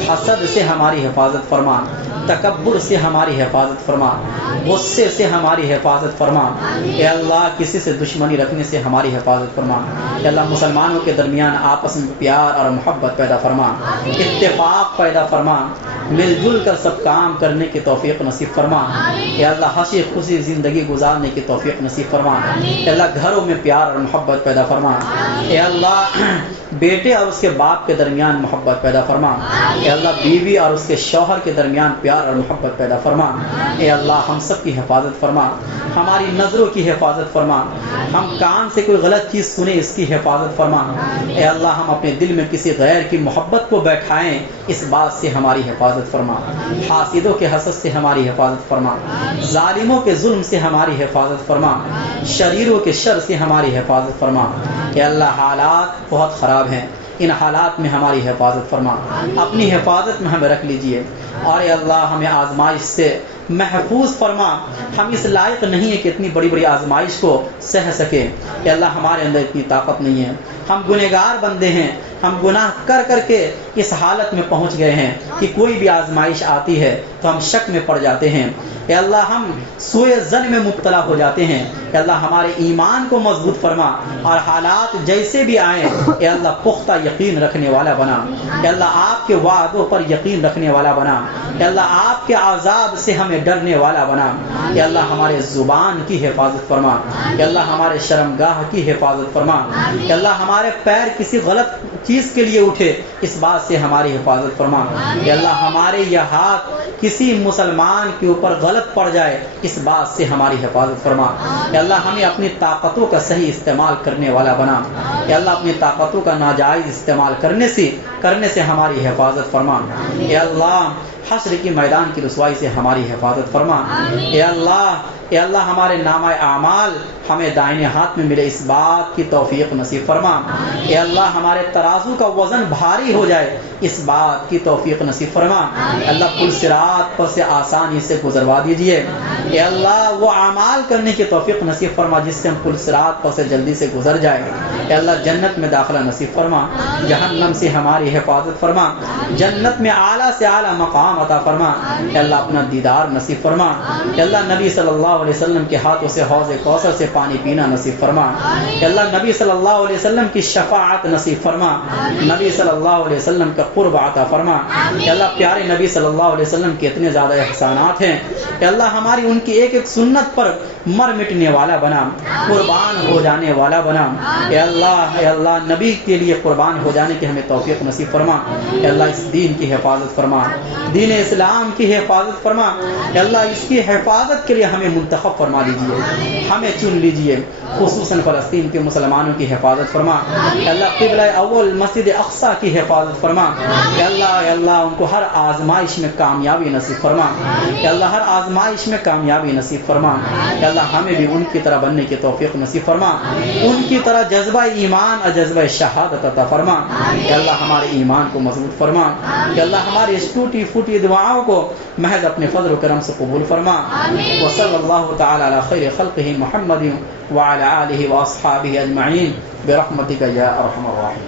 حسد سے ہماری حفاظت فرما، تکبر سے ہماری حفاظت فرما، غصے سے ہماری حفاظت فرما. اے اللہ کسی سے دشمنی رکھنے سے ہماری حفاظت فرما. اے اللہ مسلمانوں کے درمیان آپس میں پیار اور محبت پیدا فرما، اتفاق پیدا فرما، مل جل کر سب کام کرنے کی توفیق نصیب فرما. اے اللہ ہنسی خوشی زندگی گزارنے کی توفیق نصیب فرما. اے اللہ گھروں میں پیار اور محبت پیدا فرما. اے اللہ بیٹے اور اس کے باپ کے درمیان محبت پیدا فرما. اے اللہ بیوی اور اس کے شوہر کے درمیان پیار اور محبت پیدا فرما. اے اللہ ہم سب کی حفاظت فرما، ہماری نظروں کی حفاظت فرما، ہم کان سے کوئی غلط چیز سنیں اس کی حفاظت فرما. اے اللہ ہم اپنے دل میں کسی غیر کی محبت کو بیٹھائیں اس بات سے ہماری حفاظت فرما. حاسدوں کے حسد سے ہماری حفاظت فرما، ظالموں کے ظلم سے ہماری حفاظت فرما، شریروں کے شر سے ہماری حفاظت فرما. کہ اللہ حالات بہت خراب ہیں، ان حالات میں ہماری حفاظت فرما، اپنی حفاظت میں ہمیں رکھ لیجئے. اور اے اللہ ہمیں آزمائش سے محفوظ فرما. ہم اس لائق نہیں ہیں کہ اتنی بڑی بڑی آزمائش کو سہ سکیں. کہ اللہ ہمارے اندر اتنی طاقت نہیں ہے، ہم گنہگار بندے ہیں، ہم گناہ کر کر کے اس حالت میں پہنچ گئے ہیں کہ کوئی بھی آزمائش آتی ہے تو ہم شک میں پڑ جاتے ہیں. اے اللہ ہم سوء ظن میں مبتلا ہو جاتے ہیں. اے اللہ ہمارے ایمان کو مضبوط فرما اور حالات جیسے بھی آئیں اے اللہ پختہ یقین رکھنے والا بنا. اے اللہ آپ کے وعدوں پر یقین رکھنے والا بنا. اے اللہ آپ کے عذاب سے ہمیں ڈرنے والا بنا. اے اللہ ہمارے زبان کی حفاظت فرما. اے اللہ ہمارے شرمگاہ کی حفاظت فرما. اے اللہ ہمارے پیر کسی غلط چیز کے لیے اٹھے اس بات سے ہماری حفاظت فرما. اے اللہ ہمارے یہ ہاتھ کسی مسلمان کے اوپر غلط پڑ جائے اس بات سے ہماری حفاظت فرما. اے اللہ ہمیں اپنی طاقتوں کا صحیح استعمال کرنے والا بنا. اے اللہ اپنی طاقتوں کا ناجائز استعمال کرنے سے ہماری حفاظت فرما. اے اللہ حشر کی میدان کی رسوائی سے ہماری حفاظت فرما. اے اللہ اے اللہ ہمارے نامہ اعمال ہمیں دائنے ہاتھ میں ملے، اس بات کی توفیق نصیب فرما۔ اے اللہ ہمارے ترازو کا وزن بھاری ہو جائے، اس بات کی توفیق نصیب فرما۔ اللہ پل صراط پر سے آسانی سے گزروا دیجئے۔ اے اللہ وہ اعمال کرنے کی توفیق نصیب فرما جس سے ہم پل صراط پر سے جلدی سے گزر جائے۔ اے اللہ جنت میں داخلہ نصیب فرما، جہنم سے ہماری حفاظت فرما، جنت میں اعلیٰ سے اعلیٰ مقام عطا فرما۔ اے اللہ اپنا دیدار نصیب فرما۔ اے اللہ نبی صلی اللہ علیہ وسلم کے ہاتھوں سے حوض کوثر سے پانی پینا نصیب فرما۔ اے اللہ نبی صلی اللہ علیہ وسلم کی شفاعت نصیب فرما، نبی صلی اللہ علیہ وسلم کا قرب عطا فرما۔ اے اللہ پیارے نبی صلی اللہ علیہ وسلم کے اتنے زیادہ احسانات ہیں، اے اللہ ہماری ان کی ایک ایک سنت پر مر مٹنے والا بنا، قربان ہو جانے والا بنا۔ اے اللہ نبی کے لیے قربان ہو جانے کی ہمیں توفیق نصیب فرما۔ اے اللہ اس دین کی حفاظت فرما، دین اسلام کی حفاظت فرما۔ اے اللہ اس کی حفاظت کے لیے ہمیں منتخب فرما لیجئے، ہمیں چن لیجئے، خصوصاً فلسطین کے مسلمانوں کی حفاظت فرما۔ اے اللہ قبلہ اول مسجد اقصی کی حفاظت فرما۔ اے اللہ ان کو ہر آزمائش میں کامیابی نصیب فرما۔ اے اللہ ہر آزمائش میں کامیابی نصیب فرما۔ اے اللہ ہمیں بھی ان کی طرح بننے کی توفیق نصیب فرما، ان کی طرح جذبہ ایمان اور جذبہ شہادت عطا فرما۔ اے اللہ ہمارے ایمان کو مضبوط فرما۔ اے اللہ ہماری اس ٹوٹی پھوٹی دعاؤں کو محض اپنے فضل و کرم سے قبول فرما۔ وصلی اللہ تعالی علی خیر خلقہ محمد وعلی آلہ واصحابہ اجمعین برحمتک یا ارحم الراحمین۔